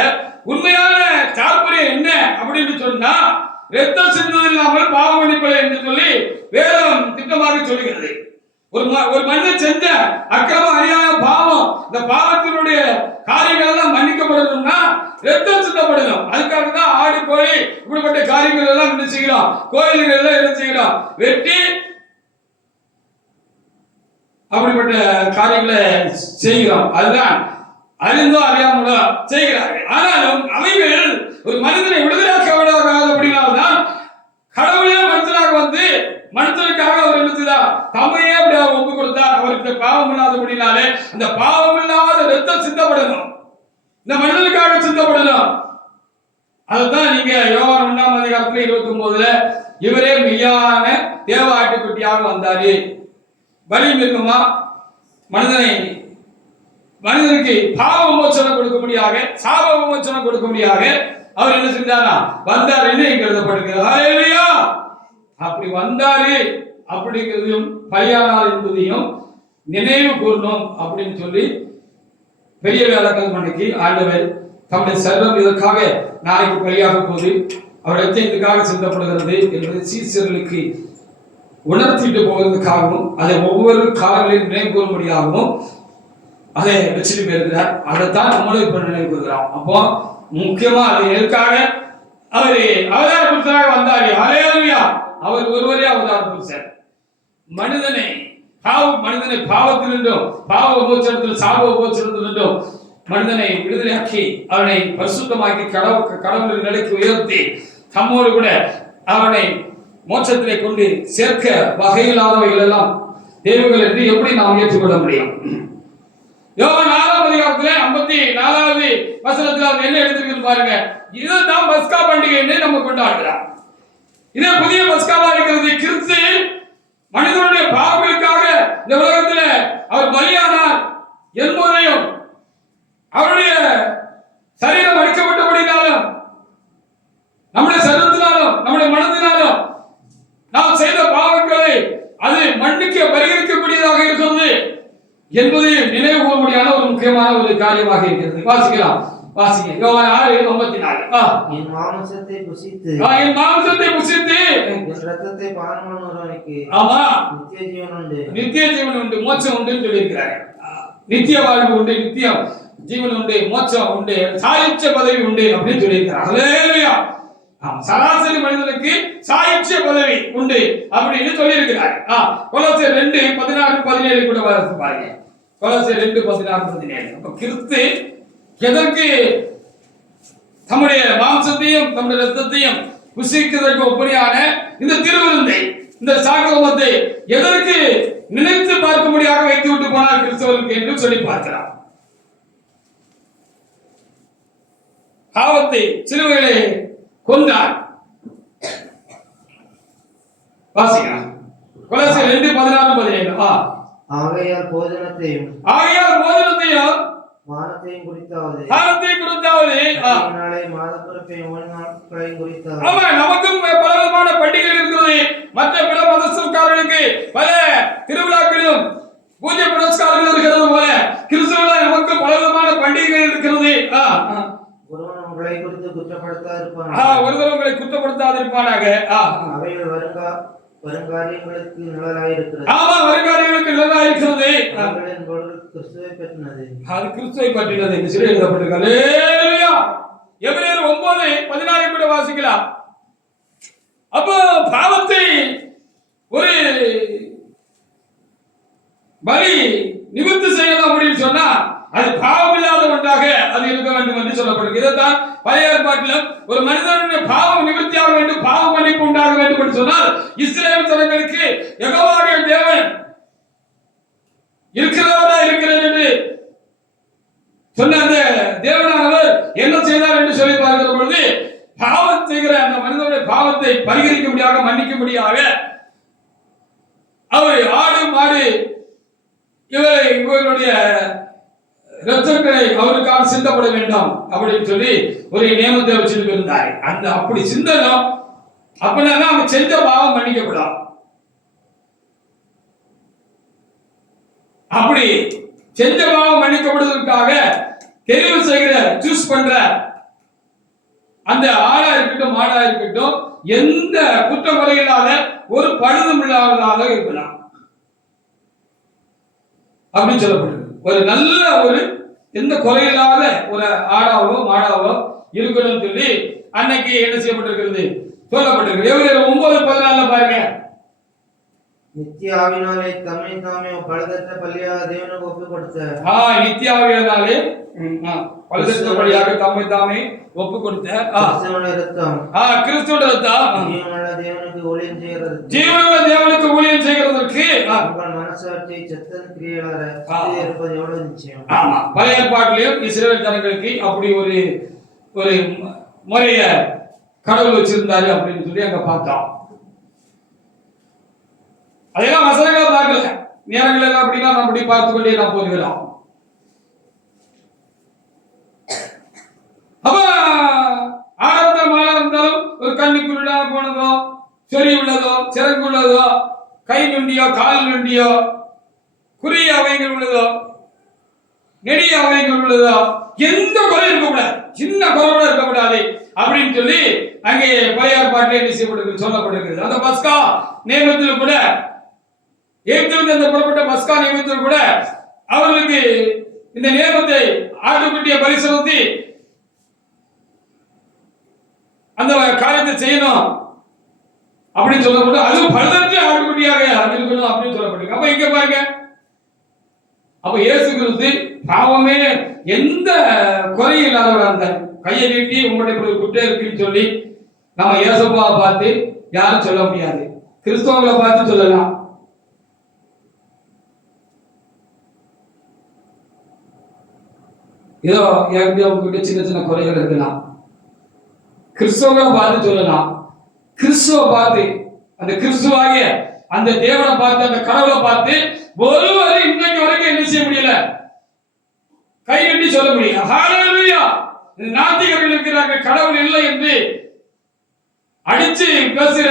உண்மையான தாற்பயம் என்ன அப்படின்னு சொன்னா, ரத்தம் சிந்தது இல்லாமல் பாவ மன்னிப்பலை என்று சொல்லி வேதம் திட்டமாக சொல்லுகிறது. ஒரு மனிதன் செஞ்ச அக்கிரமம், அநியாயம், பாவம், இந்த பாவத்தினுடைய காரியங்கள் எல்லாம் மன்னிக்கப்படணும்னா ரத்தம் சிந்தப்படணும். அதுக்காக தான் ஆடு, கோழி இப்படிப்பட்ட காரியங்கள் எல்லாம் என்ன செய்கிறோம், கோயில்கள் எல்லாம் என்ன செய்கிறோம், வெட்டி அப்படிப்பட்ட காரியங்களை செய்கிறோம். அதுதான் அறிந்தோ அறியாமலோ செய்கிறார்கள். ஆனாலும் அவைகள் ஒரு மனிதனை விடுதலாக்க விடாத அப்படின்னால்தான் கடவுளே மனுஷனாக வந்து மனுஷனுக்காக அவர் எழுதுதான் தம்மையே அப்படி அவர் ஒப்பு கொடுத்தார். அவருக்கு பாவம் இல்லாதபடினாலே அந்த பாவம் இல்லாத ரத்தம் சிந்தப்படணும், இந்த மனிதனுக்காக சிந்தப்படணும். அதுதான் நீங்க யோவான் 1ஆம் அதிகாரத்துல 29ல இவரே மெய்யான தேவ ஆட்டுக்குட்டியாக வந்தாரு. பலி மிருகமா மனிதனுக்கு பாவ விமோசனம் கொடுக்கும்படியாக, சாப விமோசனம் கொடுக்கும்படியாக அவர் என்ன செஞ்சாரா வந்தாருன்னு இங்க எழுதப்படுகிறது. ஹல்லேலூயா. அப்படி வந்தாரு அப்படிங்கிறதையும் பலியானார் என்பதையும் நினைவு கூறணும் அப்படின்னு சொல்லி பெரிய வேலைக்கள் மணிக்கு ஆண்டவர் தம்முடைய சர்வம் இதற்காக நாளைக்கு பலியாக போது அவர் எச்சரிக்கைக்காக சிந்தப்படுகிறது என்பதை சீசர்களுக்கு உணர்த்திட்டு போகிறதுக்காகவும் அதை ஒவ்வொரு காலங்களிலும் நினைவு கூறும்படியாகவும் அதை வச்சுட்டு போயிருக்கிறார். அதைத்தான் நம்மளும் இப்ப நினைவு கூறுகிறோம். அப்போ முக்கியமா அது எதற்காக அவர் அவதார புருஷராக வந்தாரு. ஹல்லேலூயா. அவர் ஒருவரே அவதார புருஷர். மனிதனை பாவத்திலிருந்தும் பாவ உபோச்சனத்தில் சாப உபோச்சனத்திலிருந்தும் மனிதனை விடுதலையாக்கி அவனை பரிசுத்தமாக்கி கடவுளின் நிலைக்கு உயர்த்தி தம்மோடு கூட அவனை மோட்சத்திலே கொண்டு சேர்க்க வகையில்லாதவைகள் எல்லாம் தேவைகள் என்று எப்படி நாம் ஏற்றுக்கொள்ள முடியும்? யோவான் 4ஆம் அதிகாரத்திலே 54வது வசனத்தில் அவர் என்ன எழுதிருக்கு பாருங்க. இதுதான் பஸ்கா பண்டிகைன்னு நம்ம கொண்டாடுகிறோம். இதே புதிய பஸ்காவா இருக்கிறது. கிறிஸ்து மனிதனுடைய பாவங்களுக்காக இந்த உலகத்தில் அவர் பலியானார் என்பதையும் அவருடைய சரீரம் அடிக்கப்பட்டபடினாலும் நம்முடைய சரீரத்தினாலும் நம்முடைய மனதினாலும் நாம் செய்த பாவங்களை அது மன்னிக்க பரிகரிக்கக்கூடியதாக இருக்கிறது என்பதை நினைவு கூற முடியாத ஒரு முக்கியமான ஒரு காரியமாக இருக்கிறது. வாசிக்கலாம். வாசிங்க. யோவான் 6:34. என் மாம்சத்தை புசித்து என் மாம்சத்தை புசித்து என் இரத்தத்தை பானம் பண்ணுகிறவனுக்கு ஆமா நித்திய ஜீவன் உண்டு. நித்திய ஜீவன் உண்டு, மோட்சம் உண்டுன்னு சொல்லியிருக்கிறாங்க. நித்திய வாழ்வு உண்டு, நித்திய ஜீவன் உண்டு, மோட்சம் உண்டு, சாயுச்ச பதவி உண்டு அப்படின்னு சொல்லியிருக்கிறார். ஹல்லேலூயா. சராசரி மனிதனுக்கு சாயுச்ச பதவி உண்டு அப்படின்னு சொல்லியிருக்கிறார். கொலோசியர் 2:16-17 கூட வாசித்து பாருங்க. கொலோசியர் 2:16-17. அப்ப கிறிஸ்து எதற்கு தம்முடைய மாம்சத்தையும் தம்முடைய ரத்தத்தையும் புசிக்கிறதற்கு ஒப்பனையான இந்த திருவிருந்தை, இந்த சாக்கிரமத்தை எதற்கு நினைத்து பார்க்கும்படியாக வைத்து விட்டு போனார் கிறிஸ்தவர்களுக்கு என்று சொல்லி பார்க்கிறார். பாவத்தை சிலுவையிலே கொன்றார். வாசிக்கலாம். கொலோசியர் 2:16-17. ஆகையால் போஜனத்தையும் வானத்தையும் குறித்தாவது மாதப்பிறப்பையும் ஓய்நாட்களையும் குறித்தாவது. ஆமா, நமக்கும் பல விதமான பண்டிகைகள் இருக்கிறது. மற்ற பிற மதஸ்தர்களுக்கு பல திருவிழாக்களும் பூஜை புரஸ்காரங்கள் இருக்கிறது போல கிறிஸ்தவர்களாய் நமக்கு பல விதமான பண்டிகைகள் இருக்கிறது. ஒருவன் உங்களை குறித்து குற்றப்படுத்தாதிருப்பானாக. அவைகள் வருங்காரியங்களுக்கு நிழலாயிருக்கிறது. ஆமா, வருங்காரியங்களுக்கு நிழலாயிருக்கிறது. அவர்களின் பொருள் கிறிஸ்துவை பற்றினது. அது கிறிஸ்துவை பற்றினது என்று சொல்லி எழுதப்பட்டிருக்கிறது. ஹல்லேலூயா. எபிரேயர் 9:14 கூட வாசிக்கலாம். அப்போ பாவத்தை ஒரு பலி நிவர்த்தி செய்யணும் அப்படின்னு சொன்னா அது பாவம் இல்லாத ஒன்றாக அது இருக்க வேண்டும் என்று சொல்லப்படுகிறது. இதைத்தான் பழைய ஏற்பாட்டிலும் ஒரு மனிதனுடைய பாவம் நிவர்த்தியாக வேண்டும், பாவ மன்னிப்பு உண்டாக வேண்டும் என்று சொன்னால் இஸ்ரவேல் ஜனங்களுக்கு யெகோவாகிய தேவன் இருக்கிறவரா இருக்கிறது என்று சொன்ன அந்த தேவனானவர் என்ன செய்தார் என்று சொல்லி பார்க்கிற பொழுது பாவம் செய்கிற அந்த மனிதனுடைய பாவத்தை பரிகரிக்கும்படியாக மன்னிக்கும்படியாக அவர் ஆடு மாடு இவர்களுடைய இரத்தங்களை அவருக்காக சிந்தப்பட வேண்டாம் அப்படின்னு சொல்லி ஒரு நியமத்தை வச்சுட்டு இருந்தாரு. அந்த அப்படி சிந்தனம் அப்படின்னா அவங்க செஞ்ச பாவம் மன்னிக்கப்படும். அப்படி செஞ்ச பாவம் மன்னிக்கப்படுவதற்காக தெரிவு செய்கிற சூஸ் பண்ற அந்த ஆடா இருக்கட்டும் மாடா இருக்கட்டும் எந்த குற்றமுறை இல்லாத ஒரு பழுதும் இல்லாததாக இருக்கலாம் அப்படின்னு சொல்லப்படுது. ஒரு நல்ல ஒரு எந்த குறையில்லாத ஒரு ஆடாவோ மாடாவோ இருக்கணும்னு சொல்லி அன்னைக்கு என்ன செய்யப்பட்டிருக்கிறது சொல்லப்பட்டிருக்கு. 9:14 பாருங்க. நித்திய ஆவினாலே தம்மை தாமே பழுதற்ற பலியாக தேவனுக்கு ஒப்புக் கொடுத்தார். நித்திய ஆவியினாலே பழுதற்ற பலியாக தம்மை தாமே ஒப்புக் கொடுத்தார். கிறிஸ்துவின் இரத்தம் ஜீவனுள்ள தேவனுக்கு ஊழியம் செய்கிறதற்கு உங்கள் மனசாட்சியை செத்தன் கிரியையாளர இருப்பது எவ்வளவு நிச்சயம். ஆமா, பழைய ஏற்பாட்டிலும் இஸ்ரவேல் ஜனங்களுக்கு அப்படி ஒரு ஒரு முறைய கடவுள் வச்சிருந்தாரு அப்படின்னு சொல்லி அங்க பார்த்தோம். அதெல்லாம் வசனங்களை பார்க்கல, நேரங்கள் எல்லாம் அப்படின்னா நம்ம அப்படி பார்த்து கொண்டே நாம் போகிறோம். அப்ப ஆரம்பமாக இருந்தாலும் ஒரு கண்ணுக்குள்ளா போனதோ, சொறி உள்ளதோ, சிறங்கு உள்ளதோ, கை நுண்டியோ, கால் நுண்டியோ, குறுகிய அவயங்கள் உள்ளதோ, நெடிய அவயங்கள் உள்ளதோ, எந்த குறை இருக்கக்கூடாது, சின்ன குறையோட இருக்கக்கூடாது அப்படின்னு சொல்லி அங்கே பழைய ஏற்பாட்டிலே என்ன செய்யப்பட்டிருக்கு, சொல்லப்பட்டிருக்கிறது. அந்த பஸ்கா நியமத்தில் கூட, எகிப்திலிருந்து அந்த புறப்பட்ட பஸ்கா நியமத்தில் கூட அவர்களுக்கு இந்த நியமத்தை ஆட்டுக்குட்டியை பலி செலுத்தி அந்த காரியத்தை செய்யணும் அப்படின்னு சொல்லப்பட்டு, அதுவும் பழுதற்ற ஆட்டுக்குட்டியாக இருக்கணும் அப்படின்னு சொல்லப்பட்டிருக்கு. அப்ப இங்க பாருங்க, அப்ப இயேசு கிறிஸ்து பாவமே எந்த குறையும் இல்லாதவர், அந்த கையை நீட்டி உங்களுடைய குற்றம் இருக்குன்னு சொல்லி நம்ம இயேசுப்பாவை பார்த்து யாரும் சொல்ல முடியாது, கிறிஸ்தவங்களை பார்த்து சொல்லலாம். ஏதோ உங்ககிட்ட சின்ன சின்ன குறைகள் இருக்கலாம், கிறிஸ்தவங்களை பார்த்து சொல்லலாம். கிறிஸ்துவ பார்த்து, அந்த கிறிஸ்துவாகிய அந்த தேவனை பார்த்து, அந்த கடவுளை பார்த்து ஒருவரும் இன்னைக்கு வரைக்கும் என்ன செய்ய முடியல, கை கட்டி சொல்ல முடியல. ஹல்லேலூயா! நாத்திகர்கள் இருக்கிறார்கள், கடவுள் இல்லை என்று அடிச்சு பேசுகிற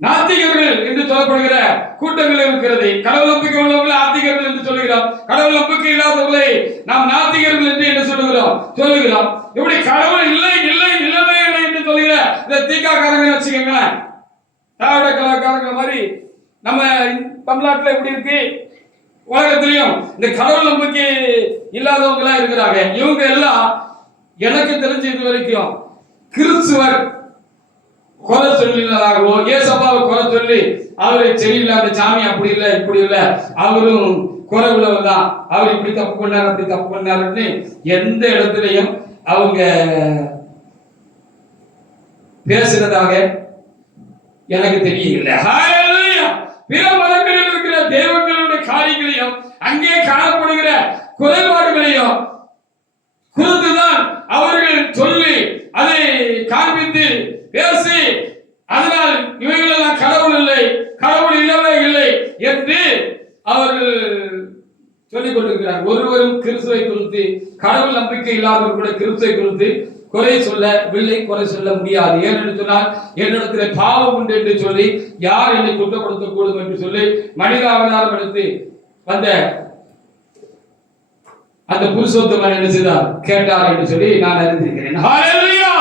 நாத்திகர்கள் என்று சொல்லப்படுகிற கூட்டங்கள் இருக்கிறது. கடவுள் நம்பிக்கை உள்ளவர்களை ஆத்திகர்கள் என்று சொல்லுகிறோம், கடவுள் நம்பிக்கை இல்லாதவர்களை நாம் நாத்திகர்கள் என்று என்ன சொல்லுகிறோம். இப்படி கடவுள் இல்லை இல்லை இல்லவே இல்லை என்று சொல்லுகிற இந்த தீக்காக்காரங்க வச்சுக்கோங்களேன், திராவிட கலாக்காரங்க மாதிரி நம்ம தமிழ்நாட்டில் எப்படி இருக்கு, உலகத்திலையும் இந்த கடவுள் நம்பிக்கை இல்லாதவங்களா இருக்கிறாங்க. இவங்க எல்லாம் எனக்கு தெரிஞ்ச இது வரைக்கும் கிறிஸ்துவர் குறை சொல்லினதாகவோ, ஏசப்பாவை குறை சொல்லி அவரு சரியில்லை, அந்த சாமி அப்படி இல்லை இப்படி இல்லை, அவரும் குறை உள்ளவர் தான், அவர் இப்படி தப்பு பண்ணார் அப்படி தப்பு பண்ணாருன்னு எந்த இடத்துலையும் அவங்க பேசுறதாக எனக்கு தெரியல. பிற மதங்களில் இருக்கிற தெய்வங்களுடைய காரியங்களையும் அங்கே காணப்படுகிற குறைபாடுகளையும் குறித்துதான் அவர்கள் சொல்லி அதை காண்பித்து பேசி, அதனால் இவைகளெல்லாம் கடவுள் இல்லை, கடவுள் இல்லவே இல்லை என்று அவர்கள் சொல்லிக் கொண்டிருக்கிறார். ஒருவரும் கிறிஸ்துவை குறித்து, கடவுள் நம்பிக்கை இல்லாதவர் கூட கிறிஸ்துவை குறித்து குறை சொல்லவில்லை, குறை சொல்ல முடியாது. ஏனென்று சொன்னால் என்னிடத்தில் பாவம் உண்டு என்று சொல்லி யார் என்னை குற்றப்படுத்தக்கூடும் என்று சொல்லி மனித அவதாரம் எடுத்து வந்த அந்த புருஷோத்தமன் என்ன செய்தார், கேட்டார் என்று சொல்லி நான் அறிந்திருக்கிறேன். ஹல்லேலூயா!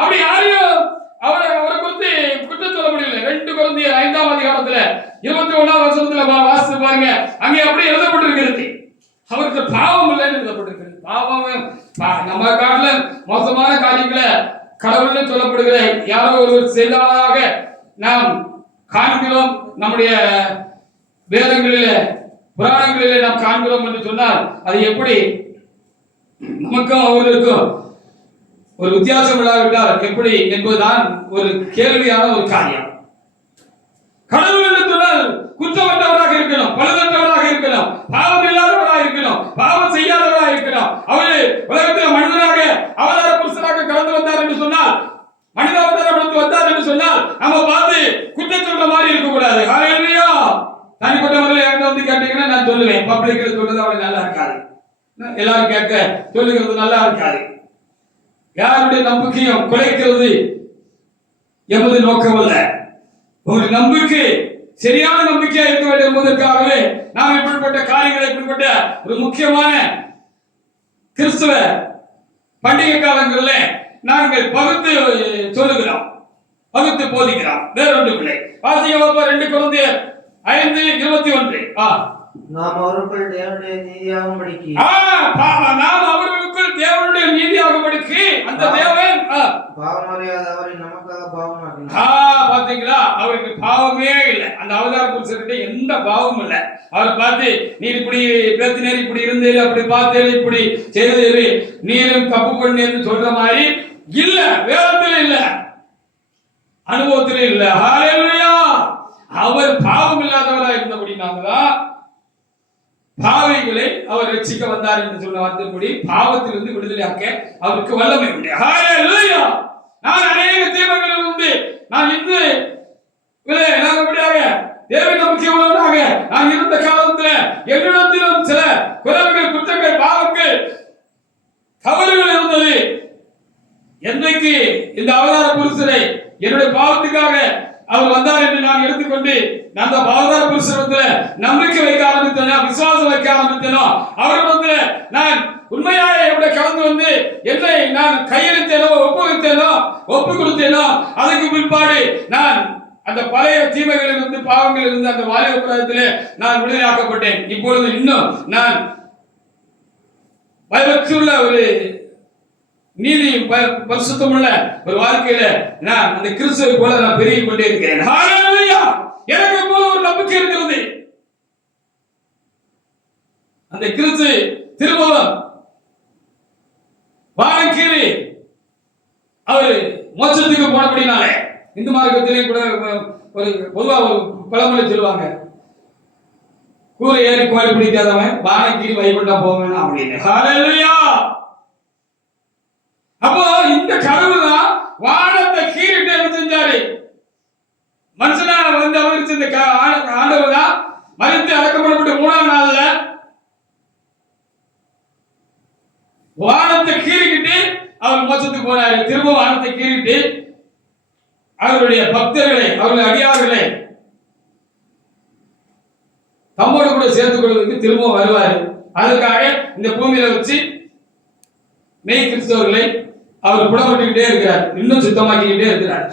அப்படி யாரையும் அவரை குறித்து குற்றம் சொல்ல முடியல. 2 கொரிந்தியர் 5ஆம் அதிகாரத்துல 21ஆம் வசனத்துல வாசித்து பாருங்க, அங்கே அப்படி எழுதப்பட்டிருக்கிறது, அவருக்கு பாவம் இல்லைன்னு எழுதப்பட்டிருக்கிறது. பாவம் நம்ம காட்டுல மோசமான காரியங்களை கடவுள்னு சொல்லப்படுகிற யாரோ ஒருவர் செய்ததாக நாம் காண்கிறோம், நம்முடைய வேதங்களிலே புராணங்களிலே நாம் காண்கிறோம் என்று சொன்னால் அது எப்படி நமக்கும் அவர்களுக்கும் ஒரு வித்தியாசம் இல்லாவிட்டால் எப்படி என்பதுதான் ஒரு கேள்வியான ஒரு காரியம். கடவுள் என்று சொன்னால் குற்றமற்றவராக இருக்கணும், பழுதற்றவராக இருக்கணும், பாவம் இல்லாதவராக இருக்கணும், பாவம் செய்யாதவராக இருக்கணும். அவரு உலகத்தில் மனிதனாக அவதார புருஷனாக கடந்து வந்தார் என்று சொன்னால், மனித அவதாரம் எடுத்து வந்தார் என்று சொன்னால் நம்ம பார்த்து குற்றம் சொல்ற மாதிரி இருக்கக்கூடாது. ஹல்லேலூயா! தனிப்பட்ட முறையில் என்கிட்ட வந்து கேட்டீங்கன்னா நான் சொல்லுவேன், பப்ளிக்ல சொல்றது அவளுக்கு நல்லா இருக்காது, எல்லாரும் கேட்க சொல்லுகிறது நல்லா இருக்காது. யாருடைய நம்பிக்கையும் குலைக்கிறது எமது நோக்கம் அல்ல. ஒரு நம்பிக்கை சரியான நம்பிக்கையா இருக்க வேண்டும் என்பதற்காகவே நாம் இப்படிப்பட்ட காரியங்களை, இப்படிப்பட்ட ஒரு முக்கியமான கிறிஸ்துவ பண்டிகை காலங்களில் நாங்கள் பகுத்து சொல்லுகிறோம், பகுத்து போதிக்கிறோம். வேற ஒன்றும் இல்லை. வாசிங்க 2 கொரிந்தியர் 5:21. நாம் அவருக்குள் தேவனுடைய நீதியாகும்படிக்கு, நாம் அவர்களுக்குள் தேவனுடைய நீதியாகும்படிக்கு அந்த தேவன் பாவம் அறியாத அவரை நமக்காக பாவமாக்கினார். பாத்தீங்களா, அவருக்கு பாவமே இல்லை, அந்த அவதார புருஷர்கிட்ட எந்த பாவமும் இல்லை. அவர் பார்த்து நீ இப்படி பேசினேர், இப்படி இருந்தேரு, அப்படி பார்த்தேரு, இப்படி செய்தேரு, நீரும் தப்பு பண்ணேன்னு சொல்ற மாதிரி இல்ல, வேதத்திலே இல்ல, அனுபவத்திலே இல்ல. ஹல்லேலூயா! அவர் பாவம் இல்லாதவராக இருந்தபடினால்தான் பாவிகளை அவர் ரட்சிக்க வந்தார் என்று சொன்ன வார்த்தைப்படி பாவத்திலிருந்து விடுதலையாக்க அவருக்கு வல்லமை உண்டு. ஹல்லேலூயா! நான் அநேக தீமைகளில் இருந்து நான் இன்று நாங்கள் தேவ நம்பிக்கை உள்ளவனாக நான் இருந்த காலத்துல என்னிடத்திலும் சில குறைவுகள், குற்றங்கள், பாவங்கள், தவறுகள் இருந்தது. என்றைக்கு இந்த அவதார புருஷரை என்னுடைய பாவத்துக்காக அவர் வந்தார் என்று நான் எடுத்துக்கொண்டு அந்த அவதார புருஷனத்துல நம்பிக்கை வைக்க ஆரம்பித்தேனோ, விசுவாசம் வைக்க ஆரம்பித்தேனோ, அவரிடத்துல நான் உண்மையாக எப்படி கலந்து வந்து என்னை நான் கையெழுத்தேனோ, ஒப்புவித்தேனோ, ஒப்பு கொடுத்தேனோ, அதுக்கு பிற்பாடு நான் அந்த பழைய தீமைகளிலிருந்து, பாவங்களிலிருந்து அந்த வாலிப பிராயத்திலே நான் விடுதலையாக்கப்பட்டேன். இப்பொழுது இன்னும் நான் பயபக்தியுள்ள ஒரு நீதி பரிசுத்தமுள்ள ஒரு வாழ்க்கையில நான் அந்த கிறிஸ்துவை போல நான் பெருகிக் கொண்டே இருக்கிறேன். ஹalleluya! எனக்கு போல ஒரு நம்பிக்கை இருக்கிறது. அந்த கிறிஸ்து திரும்பவும் வானக்கீறி அவர் மோட்சத்துக்கு போனபடினாலே, இந்து மார்க்கத்திலே கூட ஒரு பொதுவா ஒரு பழமொழி சொல்லுவாங்க, கூரை ஏறி கோழி பிடிக்காதவன் வானக்கீறி வைகுண்டம் போவேன் அப்படின்னு. ஹalleluya! அப்போ இந்த கடவுள் தான் வானத்தை கீறிட்டு என்ன செஞ்சாரு? மனுஷனா வந்து அவருக்கு இந்த ஆண்டவர் தான் மரித்து அடக்கப்படப்பட்ட 3ஆம் நாள்ல வானத்தை கீறிக்கிட்டு அவர் மோட்சத்துக்கு போனாரு. திரும்ப வானத்தை கீறிட்டு அவருடைய பக்தர்களை, அவருடைய அடியார்களை தம்மோடு கூட சேர்த்துக் கொள்வதற்கு திரும்ப வருவாரு. அதுக்காக இந்த பூமியில வச்சு மெய் கிறிஸ்தவர்களை அவர் புடப்பட்டுக்கிட்டே இருக்கிறார், இன்னும் சுத்தமாக்கிக்கிட்டே இருக்கிறார்.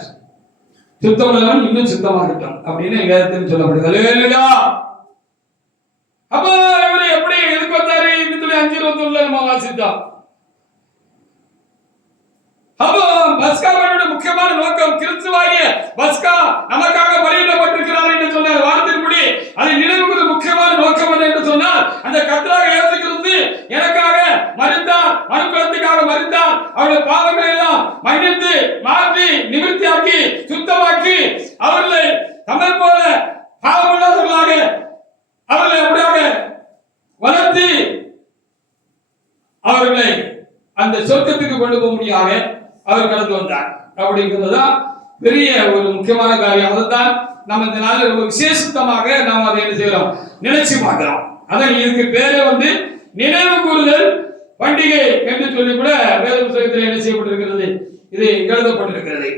சுத்தம் உள்ளவன் இன்னும் சுத்தமாகிட்டோம் அப்படின்னு வேதத்தில் சொல்லப்படுது. அல்லேலூயா! அப்போ இவரு எப்படி எதுக்கு வந்தாரு? 5:21 நம்ம வாசித்தோம். அப்போ பஸ்காவுடைய முக்கியமான நோக்கம், கிறிஸ்துவாகிய பஸ்கா நமக்காக பலியிடப்பட்டிருக்கிறார் என்று சொன்னார் வார்த்தையின்படி. அதை நினைவுக்கு முக்கியமான நோக்கம் என்ன என்று சொன்னால், அந்த கர்த்தராக இயேசு கிறிஸ்து எனக்காக மரித்தார், மனுக்குலத்துக்காக மரித்தார். அவருடைய பாவங்களை எல்லாம் மன்னித்து மாற்றி நிவர்த்தியாக்கி சுத்தமாக்கி அவர்களை தம்மை போல பாவமில்லாதவர்களாக அவர்களை அப்படியாக வளர்த்தி அவர்களை அந்த சொர்க்கத்துக்கு கொண்டு போக முடியாத அவர் கடந்து வந்தார். அப்படிங்கிறதுதான் பெரிய ஒரு முக்கியமான காரியம். அதைத்தான் நம்ம இந்த நாளில் ரொம்ப விசேஷமாக நாம் அதை என்ன செய்யறோம்? நினைச்சு பார்க்கிறோம். அதான் இதுக்கு பேரே வந்து நினைவு கூறுதல் பண்டிகை என்று சொல்லி கூட வேத புத்தகத்தில் என்ன செய்யப்பட்டிருக்கிறது? இது எழுதப்பட்டிருக்கிறது.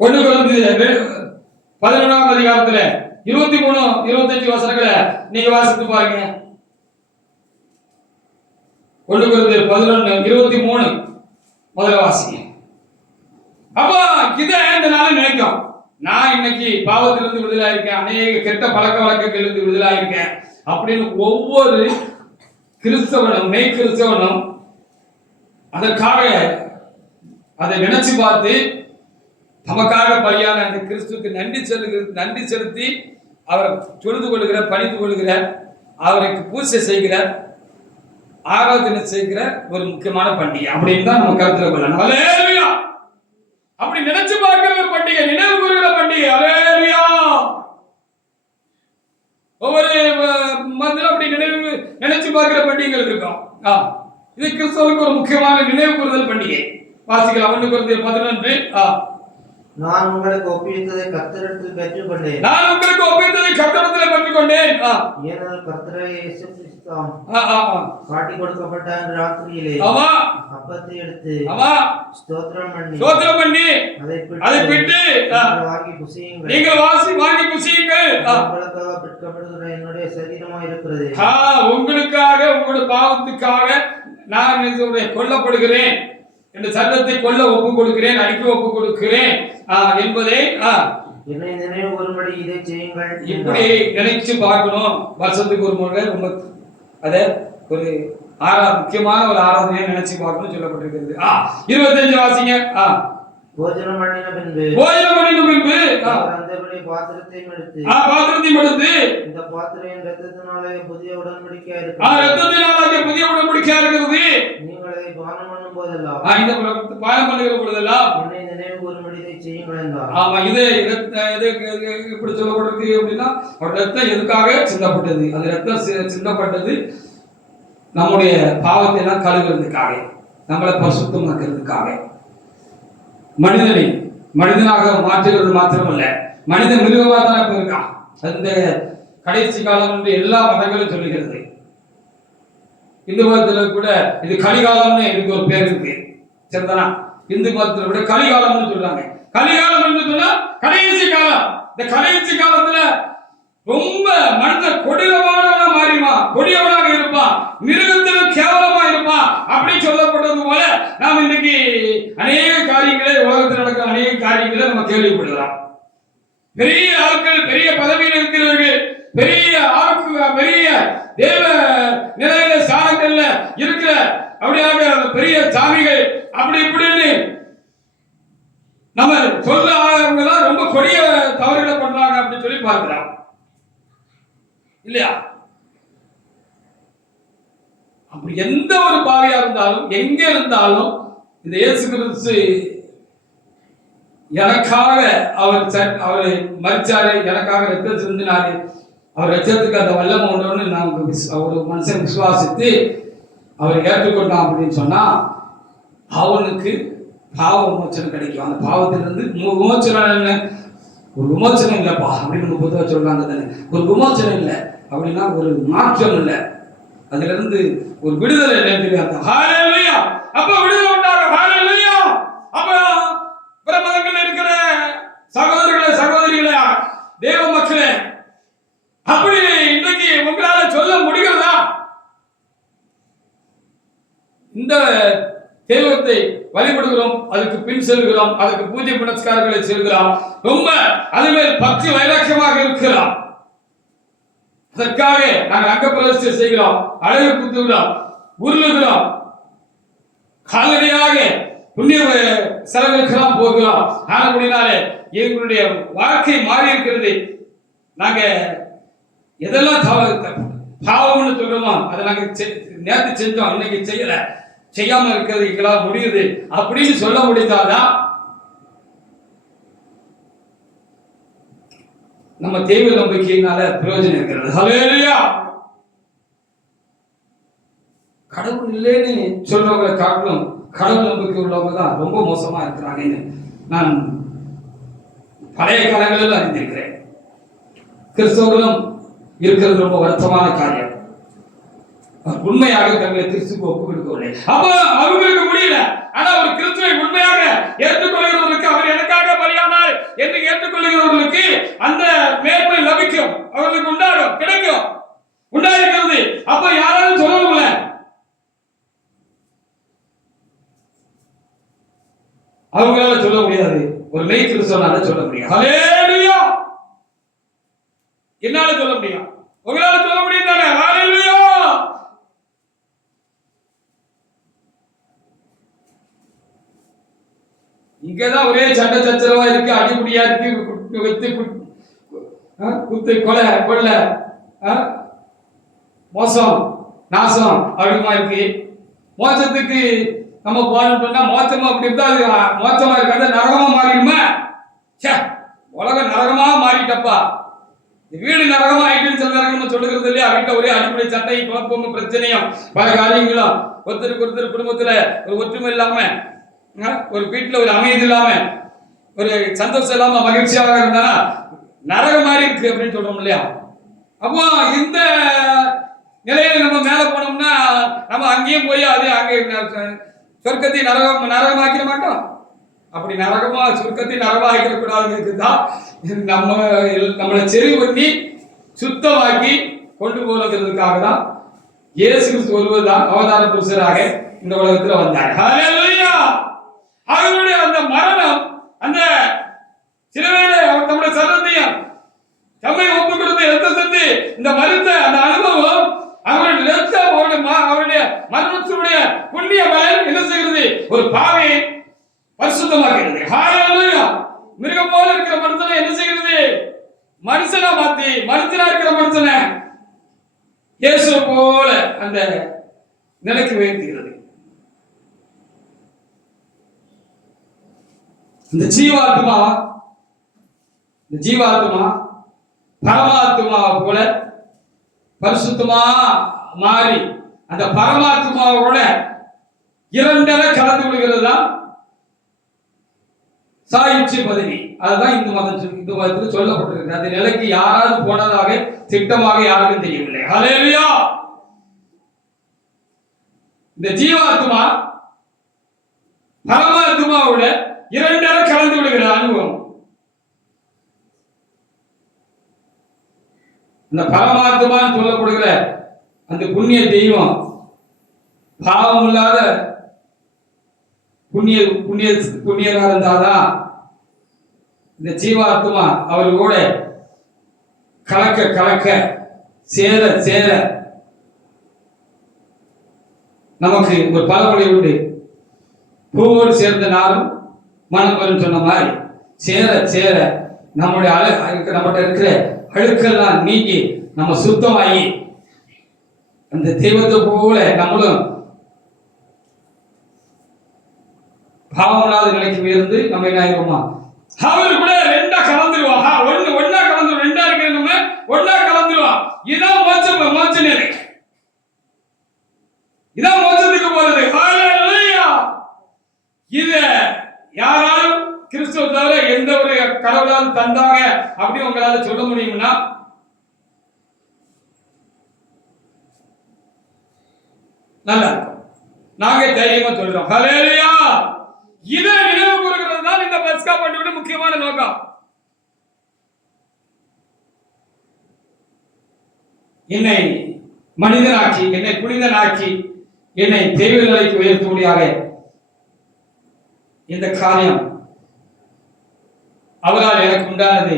ஒன்று கொரிந்தியர் 11ஆம் அதிகாரத்துல 23, 25 வசனங்களை நீங்க வாசித்து பாருங்க. 1 கொரிந்தியர் 11:23 முதல்ல வாசிங்க. அப்ப இதை இந்த நாள் நினைக்கும், நான் இன்னைக்கு பாவத்திலிருந்து விடுதலா இருக்கேன், அநேக கெட்ட பழக்க வழக்கங்களிலிருந்து விடுதலா இருக்கேன் அப்படின்னு ஒவ்வொரு கிறிஸ்தவனும், மெய் கிறிஸ்தவனும் அதற்காக அதை நினைச்சு பார்த்து தமக்காக பலியான அந்த கிறிஸ்துவுக்கு நன்றி செலுத்தி அவரை தொழுது கொள்கிற, பணிந்து கொள்கிற, அவருக்கு பூஜை செய்கிற, ஆராதனை செய்கிற ஒரு முக்கியமான பண்டிகை அப்படின்னு தான் நம்ம கருத்துல கொள்ளணும். அல்லேலூயா! அப்படி நினைச்சு பார்க்கிற ஒரு பண்டிகை, நினைவு கூறுகிற பண்டிகை. அல்லேலூயா! ஒவ்வொரு மந்திரம் அப்படி நினைச்சு பார்க்கிற பண்டிகைகள் இருக்கும். இது கிறிஸ்தவருக்கு ஒரு முக்கியமான நினைவு கூறுதல் பண்டிகை. வாசிக்கலாம். 1 கொரிந்தியர் 11. நான் உங்களுக்கு ஒப்பித்ததை கர்த்தரிடத்தில் பெற்றுக்கொண்டேன். ஏனெனில் கர்த்தராகிய இயேசு கிறிஸ்து காட்டி கொடுக்கப்பட்ட ராத்திரியிலே அப்பத்தை எடுத்து ஸ்தோத்திரம் பண்ணி அதை பிட்டு வாங்கி புசியுங்கள். நீங்கள் வாங்கி புசியுங்கள். உங்களுக்காக பிற்கப்படுகிற என்னுடைய சரீரமாய் இருக்கிறது. உங்களுக்காக, உங்களுடைய பாவத்துக்காக நான் கொல்லப்படுகிறேன், இந்த சட்டத்தை கொல்ல ஒப்பு கொடுக்கிறேன், அடிக்க ஒப்பு கொடுக்கிறேன் என்பதை என்னை நினைவு கூறும்படி இதை செய்யுங்கள். இப்படி நினைச்சு பார்க்கணும். வருஷத்துக்கு ஒரு முறை ரொம்ப அத ஒரு முக்கியமான ஒரு ஆராதனையை நினைச்சு பார்க்கணும் சொல்லப்பட்டிருக்கிறது. 25 வாசிங்க. போஜனம் பண்ணின பின்பு அந்தபடி பாத்திரத்தையும் எடுத்து இந்த பாத்திரம் இரத்தத்தினாலே புதிய உடன்படிக்கையா இருக்கிறது. நீங்கள் அதை பானம் பண்ணும் போதெல்லாம் என்னை நினைவு கூறும்படி இதை செய்யுங்கள் என்றார். ஆமா, இது இப்படி சொல்லப்பட்டிருக்கு அப்படின்னா ரத்தம் எதுக்காக சிந்தப்பட்டது? அது ரத்தம் சிந்தப்பட்டது நம்முடைய பாவத்தை எல்லாம் கழுவுறதுக்காக, நம்மளை பரிசுத்தமாக்குறதுக்காக, மனிதனை மனிதனாக மாற்றுகிறது மாத்திரமல்ல, மனித மிருகமாக தான் இப்ப இருக்கான். அந்த கடைசி காலம் என்று எல்லா மதங்களும் சொல்லுகிறது. இந்து மதத்தில் கூட இது கலிகாலம்னு இதுக்கு ஒரு பேர் இருக்கு, சரிதானா? இந்து மதத்தில் கூட கலிகாலம்னு சொல்றாங்க. கலிகாலம் என்று சொன்னா கடைசி காலம். இந்த கடைசி காலத்துல ரொம்ப மனித கொடூரமானவனா மாறிடுவான், கொடியவனாக இருப்பான், மிருகத்திலும் கேவலமா இருப்பான் அப்படி சொல்லப்பட்டது போல நாம் இன்னைக்கு அநேக காரியங்களை, உலகத்தில் நடக்கிற அநேக காரியங்களை நம்ம கேள்விப்படுகிறோம். பெரிய ஆட்கள், பெரிய பதவியில் இருக்கிறவர்கள், பெரிய பெரிய தேவ நிலையில சாணங்கள்ல இருக்கிற அப்படியாக பெரிய சாமிகள் அப்படி இப்படின்னு நம்ம சொல்ல ஆளுங்க தான் ரொம்ப கொடிய தவறுகளை பண்றாங்க அப்படின்னு சொல்லி பார்க்கிறோம் இல்லையா? அப்படி எந்த ஒரு பாவியா இருந்தாலும் எங்க இருந்தாலும் இந்த இயேசு கிறிஸ்து எனக்காக அவர் மரிச்சாரு, எனக்காக ரத்தம் சிந்தினாரு, அவர் ரத்தத்துக்கு அந்த வல்லமை உண்டுன்னு நாம் ஒரு மனுஷன் விசுவாசித்து அவர் ஏற்றுக்கொண்டான் அப்படின்னு சொன்னா அவனுக்கு பாவ விமோச்சனம் கிடைக்கும். அந்த பாவத்திலிருந்து விமோச்சனம் என்ன? ஒரு விமோச்சனம் இல்லைப்பா அப்படின்னு நம்ம பொதுவாக சொல்றாங்க தானே. ஒரு விமோச்சனம் இல்லை அப்படின்னா ஒரு மாற்றம் இல்லை, அதுல இருந்து ஒரு விடுதலை இல்லை. ஹல்லேலூயா! அப்ப விடுதலை உண்டாகும். ஹல்லேலூயா! அப்ப பிற மதங்கள்ல இருக்கிற சகோதரர்களே, சகோதரிகளே, தேவ மக்களே, அப்படி இன்றைக்கு உங்களால சொல்ல முடிகிறதா? இந்த தெய்வத்தை வழிபடுகிறோம், அதுக்கு பின் செல்கிறோம், அதுக்கு பூஜை புனஸ்காரங்களை செல்கிறோம், ரொம்ப அதுமேல் பக்தி வைராக்கியமாக இருக்கிறோம். அதற்காக நாங்கள் அங்க பிரதிஷ்டை செய்கிறோம், அழகு குத்துகிறோம், உருளுகிறோம், கால்நடையாக புண்ணிய செலவுக்கெல்லாம் போகிறோம். ஆனபடினாலே எங்களுடைய வாழ்க்கை மாறி இருக்கிறது. நாங்க எதெல்லாம் பாவம்னு சொல்றோமோ அதை நாங்க நேற்று செஞ்சோம், இன்னைக்கு செய்யல, செய்யாம இருக்கிறது எங்களால் முடியுது அப்படின்னு சொல்ல முடிந்தாதான் நம்ம தெய்வ நம்பிக்கையினால பிரயோஜனம் இருக்கிறது. ஹல்லேலூயா! கடவுள் இல்லைன்னு சொல்றவங்களை காட்டிலும் கடவுள் நம்பிக்கை உள்ளவங்க தான் ரொம்ப மோசமா இருக்கிறாங்கன்னு நான் பழைய காலங்களில் அறிந்திருக்கிறேன். கிறிஸ்தவர்களும் இருக்கிறது ரொம்ப வருத்தமான காரியம். உண்மையாக தங்களை கிறிஸ்துக்கு ஒப்புக் கொடுக்கவில்லை. அப்ப அவங்களுக்கு முடியல. ஆனா ஒரு கிறிஸ்துவை உண்மையாக ஏற்றுக்கொள்கிறவர்களுக்கு, அவர் எனக்காக பலியானார் என்று ஏற்றுக்கொள்கிறவர்களுக்கு அந்த மேன்மை லபிக்கும், அவர்களுக்கு உண்டாகும், கிடைக்கும், உண்டாயிருக்கிறது. அப்ப யாராலும் சொல்லணும்ல, அவங்களால சொல்ல முடியாது, ஒரு மெய் கிறிஸ்தவனால சொல்ல முடியும். ஹல்லேலூயா! என்னால சொல்ல முடியும், உங்களால சொல்ல முடியும் தானே? ஹல்லேலூயா! இங்கதான் ஒரே சண்டை சச்சரவா இருக்கு, அடிப்படியா இருக்கு, குத்து, கொலை, கொள்ளை, மோசம், நாசம் அப்படிமா இருக்கு. மோசத்துக்கு நம்ம போனோம்னா மோசமா அப்படி இருந்தா அது மோசமா இருக்காது, நரகமா மாறிடுமா? உலகம் நரகமா மாறிட்டப்பா, வீடு நரகமா ஆயிட்டுன்னு சொல்றாங்க. நம்ம சொல்லுகிறது இல்லையா? வீட்டை ஒரே அடிப்படை சண்டை, குழப்பமும், பிரச்சனையும், பல காரியங்களும், ஒருத்தருக்கு ஒருத்தர் குடும்பத்துல ஒரு ஒற்றுமை இல்லாம, ஒரு வீட்டுல ஒரு அமைதி இல்லாம, ஒரு சந்தோஷம் இல்லாம, மகிழ்ச்சியாக இருந்தானா நரகம் மாதிரி இருக்கு அப்படின்னு சொல்றோம் இல்லையா? அப்போ இந்த நிலையில நம்ம மேல போனோம்னா நம்ம அங்கேயும் போய் அது அங்கே சொர்க்கத்தை நரகமாக்கிட மாட்டோம். அப்படி நரகமா சொர்க்கத்தை நரகமாக்கிட கூடாதுதான் நம்மளை செறி பண்ணி சுத்தமாக்கி கொண்டு போகிறதுக்காக தான் இயேசு கிறிஸ்து ஒருவர் தான் அவதார புருஷராக இந்த உலகத்துல வந்தார். ஹல்லேலூயா! அவருடைய அந்த மரணம், அந்த சிலுவையிலே அவர் தம்முடைய சரீரத்தையும் தம்மை ஒப்புக் கொடுத்து ரத்தம் சிந்தி இந்த மரித்த அந்த அனுபவம், அவருடைய ரத்தம், அவருடைய மரணத்தினுடைய புண்ணிய பலன் என்ன செய்கிறது? ஒரு பாவியை பரிசுத்தமாக்குகிறது. ஹல்லேலூயா! மிருகம் போல இருக்கிற மனுஷனை என்ன செய்கிறது? மனுஷனா மாத்தி, மனுஷனா இருக்கிற மனுஷனை இயேசு போல அந்த நிலைக்கு உயர்த்துகிறது. இந்த ஜீவாத்மா பரமாத்மா போல பரிசுத்தமா மாறி அந்த பரமாத்மாவோட இரண்டரை கலந்து விடுகிறது தான் சாயுச்சி பதவி. அதுதான் இந்து மதத்தில் சொல்லப்பட்டிருக்கு. அந்த நிலைக்கு யாராவது போனதாக திட்டமாக யாருக்கும் தெரியவில்லை. ஹல்லேலூயா. இந்த ஜீவாத்மா பரமாத்மாவோட இரண்டரை கலந்து விடுகிற அனுபவம். இந்த பரமாத்மான்னு சொல்லப்படுகிற அந்த புண்ணிய தெய்வம் பாவம் இல்லாத புண்ணியரா இருந்தாதான் இந்த ஜீவாத்மா அவர்களோட கலக்க சேர நமக்கு ஒரு பழமொழி உண்டு, பூவோடு சேர்ந்த நாளும் மனம் வரும் சொன்ன மாதிரி சேர நம்முடைய நம்மகிட்ட இருக்கிற அழுக்கெல்லாம் நீக்கி நம்ம சுத்தமாகி அந்த தெய்வத்தை போல நம்மளும் பாவம் இல்லாத நிலைக்கு உயர்ந்து நம்ம என்ன ஆயிருவோமா, அவரு கூட ரெண்டா கலந்துருவான். ஒன்னா கலந்துருவோம், ரெண்டா இருக்கிற ஒன்னா கலந்துருவான். இதான் மோட்ச நிலை, இதான் மோட்சத்துக்கு போறது. ஹல்லேலூயா. இத யாராலும் கிறிஸ்துவ தவிர எந்த ஒரு கடவுளால் தந்தாங்க அப்படி உங்களால சொல்ல முடியும்னா நல்லா இருக்கும். நாங்க தைரியமா சொல்றோம். ஹல்லேலூயா. இதை நினைவு கூறுகிறது தான் இந்த பஸ்கா பண்டிகையோட முக்கியமான நோக்கம். என்னை மனிதனாக்கி, என்னை புனிதனாக்கி, என்னை தெய்வ நிலைக்கு உயர்த்தும்படியாக இந்த காரியம் அவரால் எனக்கு உண்டானது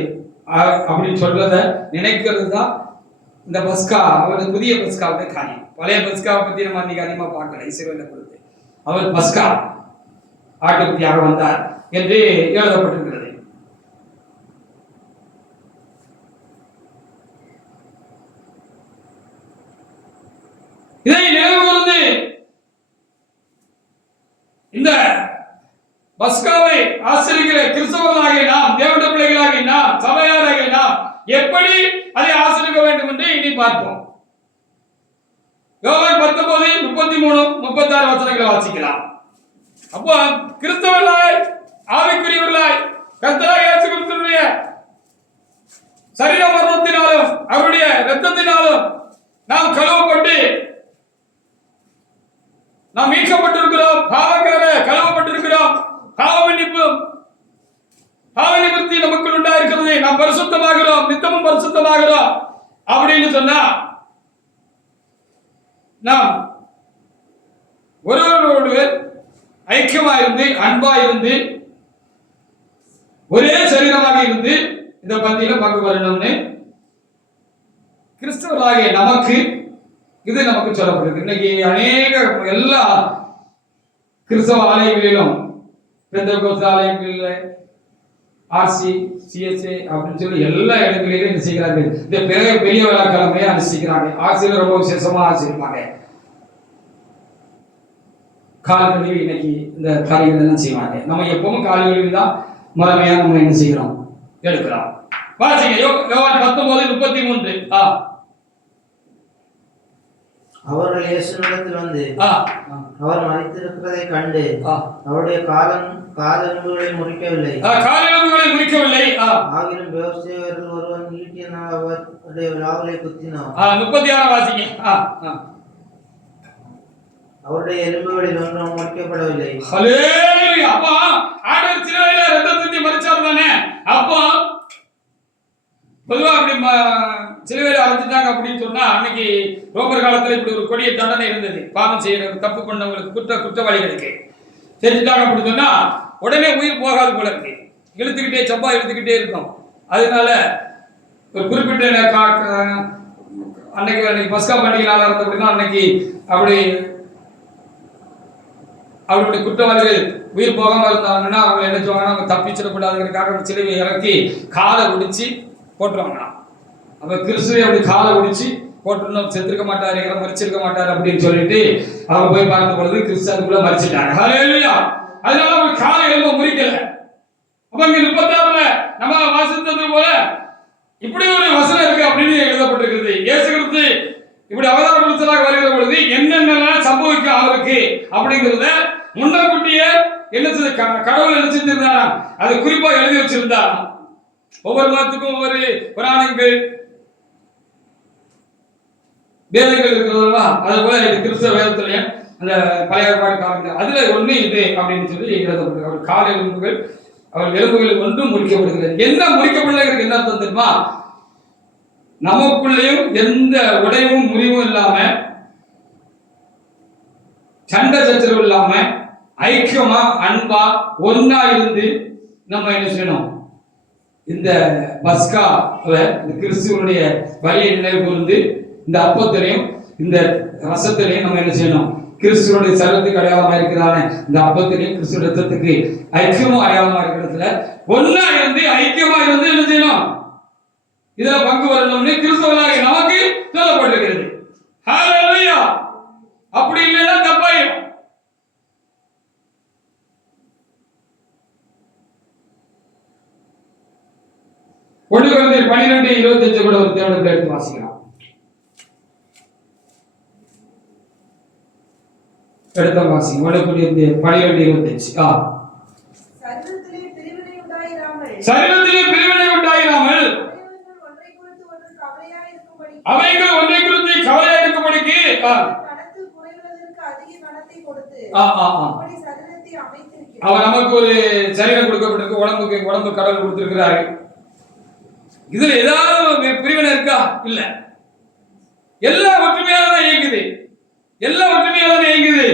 அப்படின்னு சொல்றத நினைக்கிறது தான் இந்த பஸ்கா. அவரது புதிய பஸ்காவுடைய காரியம். பழைய பஸ்காவை பத்தி நம்ம அன்னைக்கு அதிகமா பார்க்கல. இஸ்ரவேலை பொறுத்து அவர் பஸ்கா ஆட்டுக்குட்டியாக வந்தார் என்று எழுதப்பட்டிருக்கிறது. இதை நினைவுகூர்ந்து இந்த பஸ்காவை ஆசிரிக்கிற கிறிஸ்தவர்களாகிய நாம், தேவனுடைய பிள்ளைகளாகிய நாம், சபையாராகிய நாம் எப்படி அதை ஆசிரிக்க வேண்டும் என்று இனி பார்ப்போம். யோவான் 19:33-36 வசனங்களை வாசிக்கலாம். அப்போ கிறிஸ்தவர்களாய் ஆவிக்குரியவர்களாய் கர்த்தராகிய இயேசு கிறிஸ்துவினுடைய சரீர மரணத்தினாலும் அவருடைய இரத்தத்தினாலும் நாம் கழுவப்பட்டு நாம் மீட்கப்பட்டிருக்கிறோம். பாவக்கார கழுவப்பட்டிருக்கிறோம். பாவ நிவர்த்தி நமக்குள் உண்டாயிருக்கிறது. நாம் பரிசுத்தமாகிறோம், நித்தமும் பரிசுத்தமாகிறோம் அப்படின்னு சொன்னா நாம் ஒருவரோடு ஐக்கியமாயிருந்து அன்பாயிருந்து ஒரே சரீரமாக இருந்து இந்த பந்தியில பங்கு வரணும்னு கிறிஸ்தவர்களாகிய நமக்கு இது நமக்கு சொல்லப்படுது. இன்னைக்கு அநேக எல்லா கிறிஸ்தவ ஆலயங்களிலும், பெந்தெகோஸ்தே ஆலயங்களில், ஆர்சி, சிஎஸ்ஏ அப்படின்னு சொல்லி எல்லா இடங்களிலும் என்ன செய்கிறார்கள், இந்த பெரிய விழாக்கிழமையை அனுஷ்டிக்கிறாங்க. ஆர்சியில் ரொம்ப விசேஷமா ஆசிரிப்பாங்க. கால் கழுவி இன்னைக்கு இந்த காரியங்கள் எல்லாம் செய்வாங்க. நம்ம எப்பவும் கால் கழுவி தான் முறைமையா நம்ம என்ன செய்கிறோம், எடுக்கிறோம். வாசிங்க யோவான் 19:33. அவர்கள் இயேசுவினிடத்தில் வந்து அவர் மரித்திருக்கிறதை கண்டு அவருடைய காலெலும்புகளை முறிக்கவில்லை. ஆகிலும் பெயோசேயரில் ஒருவன் ஈட்டியினால் அவருடைய விலாவலை குத்தினான். 36 வாசிங்க. அவருடைய எலும்புகளில் ஒன்றும் முறிக்கப்படவில்லை. ஹல்லேலூயா. அப்ப ஆண்டவர் சிலுவையில இரத்தத்தை மரிச்சார் தானே. அப்போ பொதுவா அப்படி சிலுவையில அரைஞ்சிட்டாங்க அப்படின்னு சொன்னா, அன்னைக்கு ரோமர் காலத்துல இப்படி ஒரு கொடிய தண்டனை இருந்தது. பாவம் செய்யற தப்பு பண்ணவங்களுக்கு, குற்றவாளிகளுக்கு செஞ்சுட்டாங்க அப்படின்னு சொன்னா உடனே உயிர் போகாது போல இருக்கு. இழுத்துக்கிட்டே சம்பா இழுத்துக்கிட்டே இருக்கும். அதனால ஒரு குறிப்பிட்ட அன்னைக்கு பஸ்கா பண்டிகை நாளா இருந்த அப்படின்னா அன்னைக்கு அப்படி அவருடைய குற்றவாளிகள் உயிர் போகாம இருந்தாங்கன்னா அவங்க என்ன சொல்லுவாங்கன்னா, அவங்க தப்பிச்சிடக்கூடாதுங்கிறதுக்காக சிலுவை இறக்கி காலை ஒடிச்சு போட்டுருவாங்க. அப்ப கிறிஸ்துவை அப்படி காலை ஒடிச்சு போட்டுருந்தோம், செத்துருக்க மாட்டாரு, மரிச்சிருக்க மாட்டாரு அப்படின்னு சொல்லிட்டு அவங்க போய் பார்த்த பொழுது கிறிஸ்து அதுக்குள்ள மரிச்சிட்டாங்க. ஹல்லேலூயா. அதனால அவங்க காலை எலும்ப முறிக்கல. அப்ப இங்க 36 நம்ம வாசித்தது போல இப்படி ஒரு வசனம் இருக்கு அப்படின்னு எழுதப்பட்டிருக்கிறது. இயேசு கிறிஸ்து இப்படி அவதார புருஷனாக வருகிற பொழுது என்னென்னலாம் சம்பவிக்கும் அவருக்கு அப்படிங்கிறத முன்னக்குட்டிய என்ன கடவுள் என்ன செஞ்சிருந்தாரா அதை குறிப்பா எழுதி வச்சிருந்தாரா. ஒவ்வொரு மதத்துக்கும் ஒவ்வொரு புராணங்கள் வேதங்கள் இருக்கிறதா, அது போல கிறிஸ்தவ வேதத்திலேயே அந்த பழைய ஏற்பாடு காலங்கள் அதுல ஒண்ணு இது அப்படின்னு சொல்லி எழுதப்படுது. அவர் கால எலும்புகள் அவர் எலும்புகள் ஒன்றும் முடிக்கப்படுகிறது. என்ன முடிக்கப்படலைங்கிறது என்ன அர்த்தம் தெரியுமா? நமக்குள்ளேயும் எந்த உடைவும் முறிவும் இல்லாம, சண்டை சச்சரவு இல்லாம, ஐக்கியமா அன்பா ஒன்னா இருந்து நம்ம என்ன செய்யணும், இந்த பஸ்கா கிறிஸ்துவனுடைய வழியை நினைவு கூர்ந்து இந்த அப்பத்திலையும் இந்த ரசத்திலையும் நம்ம என்ன செய்யணும், கிறிஸ்துவனுடைய சரத்துக்கு அடையாளமா இருக்கிறான இந்த அப்பத்திலையும் கிறிஸ்துவ ரத்தத்துக்கு ஐக்கியமும் அடையாளமா இருக்கிறதுல ஒன்னா இருந்து ஐக்கியமா இருந்து என்ன செய்யணும், இதுல பங்கு வரணும்னு கிறிஸ்தவர்களாக நமக்கு சொல்லப்பட்டிருக்கிறது. ஹல்லேலூயா. அப்படி இல்லைன்னா தப்பாயிரும். ஒன்று கொரிந்தியர் 12:25 கூட ஒரு தேவனுக்கு எடுத்து வாசிக்கலாம். எடுத்த வாசி 1 கொரிந்தியர் 12:25. சரீரத்திலே பிரிவினை உண்டாயிராமல் அவைகள் ஒன்றை குறித்து கவலையா இருக்கும்படிக்கு கணத்தில் குறைவதற்கு அதிக கணத்தை கொடுத்து அப்படி சரீரத்தை அமைத்திருக்கிறார். அவர் நமக்கு ஒரு சரீரம் கொடுக்கப்பட்டிருக்கு, உடம்பு கடவுள் கொடுத்திருக்கிறாரு. இதுல ஏதாவது பிரிவினை இருக்கா? இல்ல. எல்லா ஒற்றுமையாக தான் இயங்குது. எல்லா ஒற்றுமையாக தான் இயங்குது.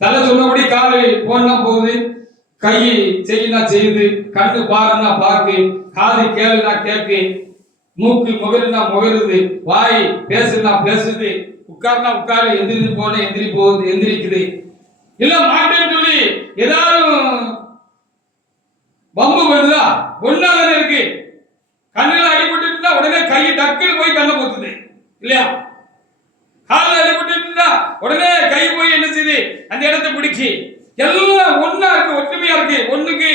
தலை சொன்னபடி காலை போனா போகுது, கை செய்யினா செய்யுது, கண்ணு பாருன்னா பார்க்கு, காது கேளுனா கேக்கு, மூக்கு முகருனா முகருது, வாய் பேசுனா பேசுது, உட்கார்னா உட்காரு, எந்திரிச்சு போன எந்திரி போகுது எந்திரிக்குது. இல்ல மாட்டேன்னு சொல்லி ஏதாவது வம்பு வருதா? ஒன்னாதானே இருக்கு. கண்ணுல அடிபட்டு உடனே கை டக்குன்னு போய் கண்ணை போத்துது இல்லையா? காலில் அடிபட்டு உடனே கை போய் என்ன செய்யுது, அந்த இடத்தை பிடிக்கி. எல்லாம் ஒன்னா இருக்கு, ஒற்றுமையா இருக்கு. ஒண்ணுக்கு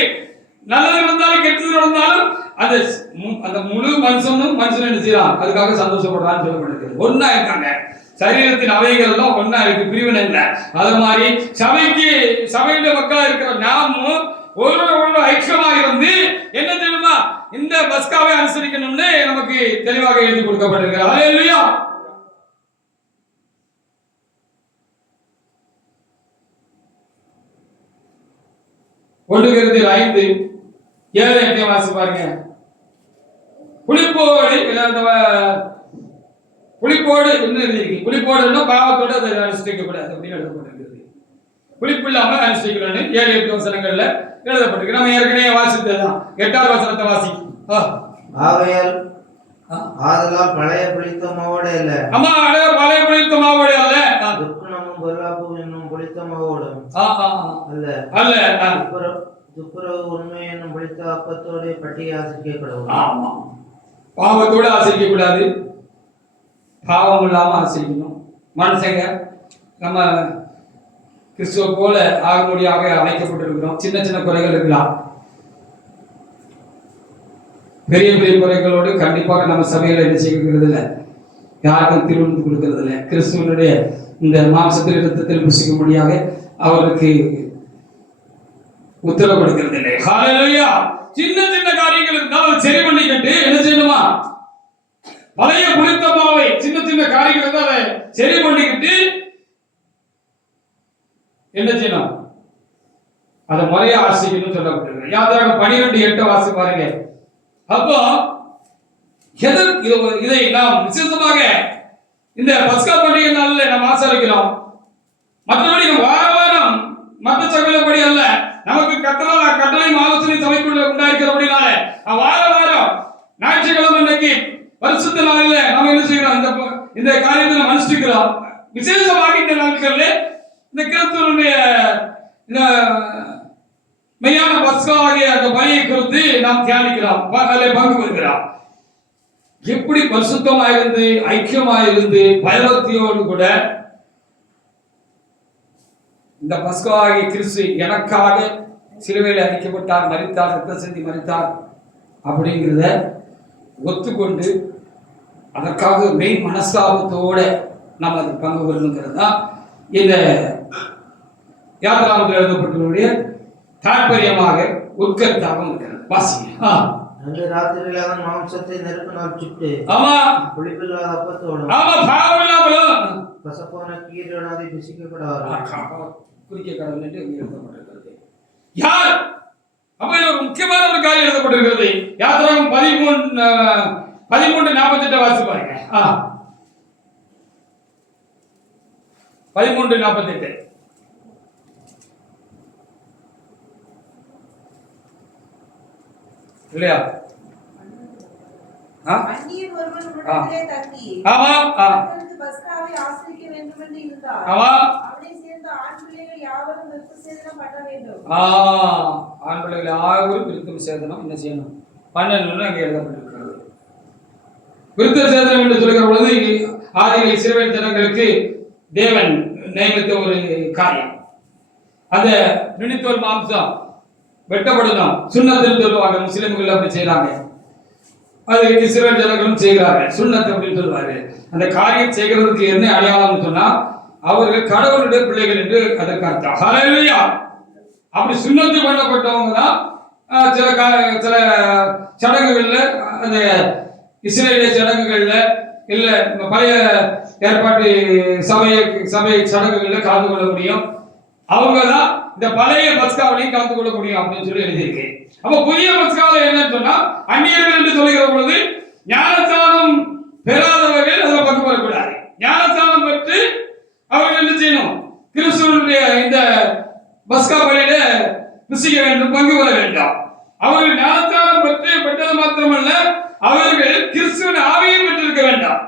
நல்லது நடந்தாலும் கெட்டது நடந்தாலும் அந்த முழு மனுஷனும் மனுஷன் என்ன செய்யலாம், அதுக்காக சந்தோஷப்படுறான்னு சொல்லப்படுகிறது. ஒன்னா இருக்காங்க. சரீரத்தின் அவைகள் எல்லாம் ஒன்னா இருக்கு, பிரிவினை இல்லை. அது மாதிரி சபையுடைய மக்களா இருக்கிற நாமும் ஒரு ஐக்கியமா இருந்து என்ன தெரியுமா, இந்த பஸ்காவை அனுசரிக்கணும்னு நமக்கு தெளிவாக எழுதி கொடுக்கப்பட்டிருக்கிறது. ஹல்லேலூயா. ஒன்று கொரிந்தியர் 5:7-8 வாசி பாருங்க. புளிப்போடு என்ன இருக்கு, புளிப்போடு பாவத்தோட அதை அனுஷ்டிக்க கூடாது அப்படின்னு எழுதப்பட்டிருக்கிறது. புளிப்பு இல்லாம அனுஷ்டிக்கணும்னு 7-8 வசனங்கள்ல எழுதப்பட்டிருக்கு. நம்ம ஏற்கனவே வாசித்ததுதான். 8வது வசனத்தை வாசி. ஆதலால் பழைய புளித்த மாவோட இல்ல, அம்மா பழைய புளித்த மாவோட அல்ல, துக்கணமும் பொல்லாப்பும் என்னும் புளித்த மாவோடும் அல்ல அல்ல துப்புரவு உண்மை என்னும் புளித்த அப்பத்தோட பட்டியை ஆசிரிக்க கூடாது. ஆமா, பாவத்தோட ஆசிரிக்க கூடாது, பாவம் இல்லாம ஆசிரிக்கணும். மனுஷங்க நம்ம கிறிஸ்துவ போல ஆகும்படியாக அழைக்கப்பட்டிருக்கிறோம். சின்ன சின்ன குறைகள் இருக்கலாம், பெரிய பெரிய குறைகளோடு கண்டிப்பாக நம்ம சபையில என்ன செய்கிறது இல்லை, யாருக்கும் திருவிழந்து கொடுக்கிறது இல்லை. கிறிஸ்துவனுடைய இந்த மாம்சத்தில் இரத்தத்தில் புசிக்கும்படியாக அவருக்கு உத்தரவு கொடுக்கிறது இல்லை. ஹல்லேலூயா. சின்ன சின்ன காரியங்கள் இருந்தால் சரி பண்ணிக்கிட்டு என்ன செய்யணுமா, பழைய புளித்தமாவை சின்ன சின்ன காரியங்கள் இருந்தால் அதை சரி பண்ணிக்கிட்டு என்ன செய்யணும், அதை முறையா ஆசிரியணும் சொல்லப்பட்டிருக்கு. யாத்திராகமம் 12:8 வாசி பாருங்க. அப்போ இதை நாம் விசேஷமாக இந்த பஸ்கா பண்டிகை நாளில் நாம் ஆசரிக்கிறோம். மற்றபடி வார வாரம் மற்ற சபையிலபடி அல்ல, நமக்கு கட்டளையும் ஆலோசனை சபைக்குள்ள உண்டாயிருக்கிறபடினால வார வாரம் ஞாயிற்றுக்கிழமை அன்னைக்கு பரிசுத்த நாளில் நம்ம என்ன செய்கிறோம், இந்த காரியத்தை நம்ம அனுஷ்டிக்கிறோம். விசேஷமாக இந்த நாட்களில் இந்த கிறிஸ்துவனுடைய இந்த மெய்யான பஸ்காவாகிய அந்த பலியை குறித்து நாம் தியானிக்கிறோம், அதில் பங்கு பெறுகிறோம். எப்படி பரிசுத்தமாயிருந்து ஐக்கியமாயிருந்து பயபக்தியோடு கூட இந்த பஸ்காவாகிய கிறிஸ்து எனக்காக சிலுவையில் அடிக்கப்பட்டார், மரித்தார், ரத்தம் சிந்தி மரித்தார் அப்படிங்கிறத ஒத்துக்கொண்டு அதற்காக மெய் மனஸ்தாபத்தோட நாம் அது பங்கு கொள்ளணுங்கிறது தான் இந்த யாத்திராமத்தில் எழுதப்பட்டவருடைய தாற்பயமாக உட்கருத்தாகவும் இருக்கிறது. வாசிங்க. அன்று ராத்திரியில் அவன் மாம்சத்தை நெருப்பினால் சுட்டு ஆமா புளிப்பில்லாத அப்பத்தோடும் ஆமா பாவம் இல்லாமலும் கசப்பான கீரனாதை புசிக்கப்படாது குறிக்க கடவுள் என்று எழுதப்பட்டிருக்கிறது. யார் அப்ப இது ஒரு முக்கியமான ஒரு காரியம் எழுதப்பட்டிருக்கிறது. யாத்திராகம் 13:48 வாசி பாருங்க. 13:48 இல்லையா? அந்நியன் ஒருவன் உன்னிடத்திலே தங்கி ஆமா அவனுக்கு பஸ்காவை ஆசரிக்க வேண்டும் என்று இருந்தார். ஆமா அவனை சேர்ந்த ஆண் பிள்ளைகள் யாவரும் விருத்த சேதனம் பண்ண வேண்டும். ஆண் பிள்ளைகள் யாவரும் விருத்தம் சேதனம் என்ன செய்யணும் பண்ணணும்னு அங்கே எழுதப்பட்டிருக்கிறது. விருத்த சேதனம் என்று சொல்லுகிற பொழுது ஆதியில் இஸ்ரவேல் ஜனங்களுக்கு தேவன் நியமித்த ஒரு காரியம். அந்த நுனித்தோல் மாம்சம் வெட்டப்படணும் சுண்ணத்துன்னு சொல்லுவாங்க. முஸ்லிம்கள் அப்படி செய்யறாங்க. அது இஸ்ரவேல் ஜனங்களும் செய்கிறார்கள். சுண்ணத் அப்படின்னு சொல்லுவாரு. அந்த காரியம் செய்கிறதுக்கு என்ன அடையாளம்னு சொன்னா அவர்கள் கடவுளுடைய பிள்ளைகள் என்று அதற்கு அர்த்தம். ஹல்லேலூயா. அப்படி சுண்ணத்து பண்ணப்பட்டவங்க தான் சில சடங்குகள்ல அந்த இஸ்ரேலிய சடங்குகள்ல இல்ல பழைய ஏற்பாட்டு சபை சடங்குகள்ல கலந்து கொள்ள முடியும். அவங்க தான் இந்த பழைய பஸ்காவிலையும் கலந்து கொள்ள முடியும் அப்படின்னு சொல்லி எழுதியிருக்கு. அப்ப புதிய பஸ்காவில் என்னன்னு சொன்னா அந்நியர்கள் என்று சொல்லுகிற பொழுது ஞானஸ்நானம் பெறாதவர்கள் அதில் பங்கு பெறக்கூடாது. ஞானஸ்நானம் பெற்று அவர்கள் என்ன செய்யணும்? கிறிஸ்துவனுடைய இந்த பஸ்கா பலியில புசிக்க வேண்டும், பங்கு பெற வேண்டாம். அவர்கள் ஞானஸ்நானம் பெற்றது மாத்திரமல்ல அவர்கள் கிறிஸ்துவின் ஆவியை பெற்றிருக்க வேண்டாம்.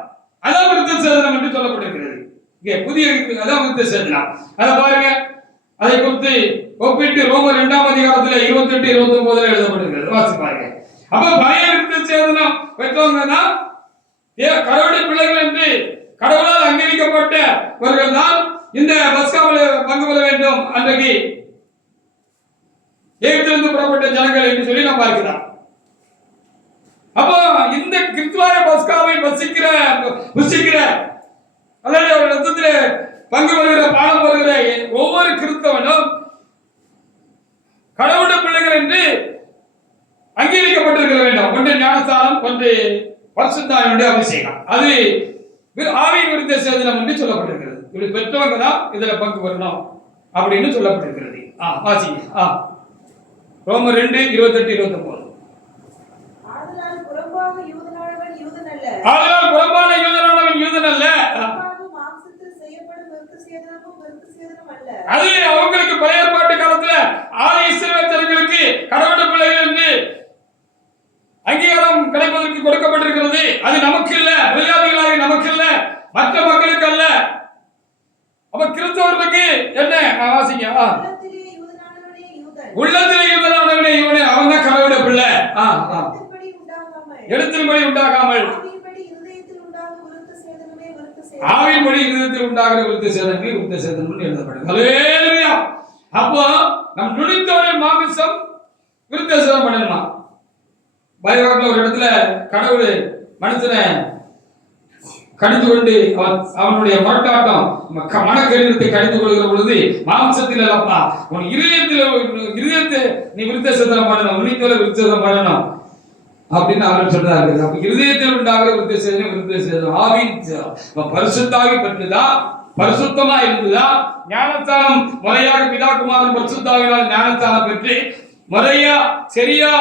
அதான் விருத்த சேதனம் என்று சொல்லப்பட்டிருக்கிறது. இங்கே புதிய அதான் விருத்த சேதனம். அதை பாருங்க. அதை குறித்து ஒப்பிட்டு ரோமர் 2ஆம் அதிகாரத்தில் 28-29 எழுதப்பட்டிருக்கிறது. வாசி பாருங்க. அப்ப பழைய விருத்த சேதனம் பெற்றவங்க தான் கடவுளுடைய பிள்ளைகள் என்று கடவுளால் அங்கீகரிக்கப்பட்டவர்கள் தான் இந்த பஸ்காவில் பங்கு பெற வேண்டும். அன்றைக்கு எகிப்திலிருந்து புறப்பட்ட ஜனங்கள் என்று சொல்லி நாம் பார்க்கிறோம். அப்போ இந்த கிறிஸ்துவாய பஸ்காவை புசிக்கிற அல்லது அவர் ரத்தத்திலே பங்கு பெறுகிற பானம் பெறுகிற ஒவ்வொரு கிறிஸ்தவனும் கடவுளுடைய பிள்ளைகள் என்று அங்கீகரிக்கப்பட்டிருக்க வேண்டும். ஒன்று ஞானஸ்தானம், ஒன்று பரிசுத்தாவினுடைய அபிஷேகம். அது ஆவியின் விருத்த சேதனம் என்று சொல்லப்பட்டிருக்கிறது. இப்படி பெற்றவங்க தான் இதுல பங்கு பெறணும் அப்படின்னு சொல்லப்பட்டிருக்கிறது. வாசிங்க. ரோமர் 2:28-29. ஆதலால் புறம்பான யூதனானவன் யூதன் அல்ல. மாம்சத்தில் செய்யப்படும் விருத்த சேதனமும் விருத்த சேதனம் அல்ல. அது அவங்களுக்கு பழைய ஏற்பாட்டு காலத்துல ஆதி இஸ்ரவேல் ஜனங்களுக்கு கடவுளுடைய பிள்ளைகள் என்று அங்கீகாரம் கிடைப்பதற்கு கொடுக்கப்பட்டிருக்கிறது. அது நமக்கு இல்ல, விளையாட்டுகளாக நமக்கு இல்ல, மற்ற மக்களுக்கு அல்ல. அப்ப கிறிஸ்தவர்களுக்கு என்ன வாசிங்க. உள்ளத்திலே யூதனானவனே இவனே, அவன் தான் கடவுளுடைய பிள்ளை. எழுத்தின்படி உண்டாகாமல் ஆவியின்படி இருதயத்தில் உண்டாகிற விருத்த சேதனமே விருத்த சேதனம் எழுதப்படும். ஹல்லேலூயா. அப்போ நம் நுனித்தோலின் மாமிசம் விருத்த சேதனம் பண்ணணுமா? பைபிள்ல ஒரு இடத்துல கடவுள் மனுஷனை கடிந்து கொண்டு அவனுடைய மரட்டாட்டம் மனக்கடினத்தை கடிந்து கொள்கிற பொழுது மாம்சத்தில் அல்லப்பா உன் இருதயத்தை நீ விருத்த சேதனம் பண்ணணும், நுனித்தோலை விருத்த சேதனம் பண்ணணும் அப்படின்னு அவர் சொல்றாரு. அப்ப இருதயத்தில் உண்டாகிற விருத்த சேதனம் விருத்த சேதனம் ஆவின் பரிசுத்தாவி பெற்றுதான் பரிசுத்தமா இருந்துதான் ஞானஸ்தானம் முறையாக பிதாகுமாரன் பரிசுத்தாவினால் ஞானஸ்தானம் பெற்று முறையா சரியா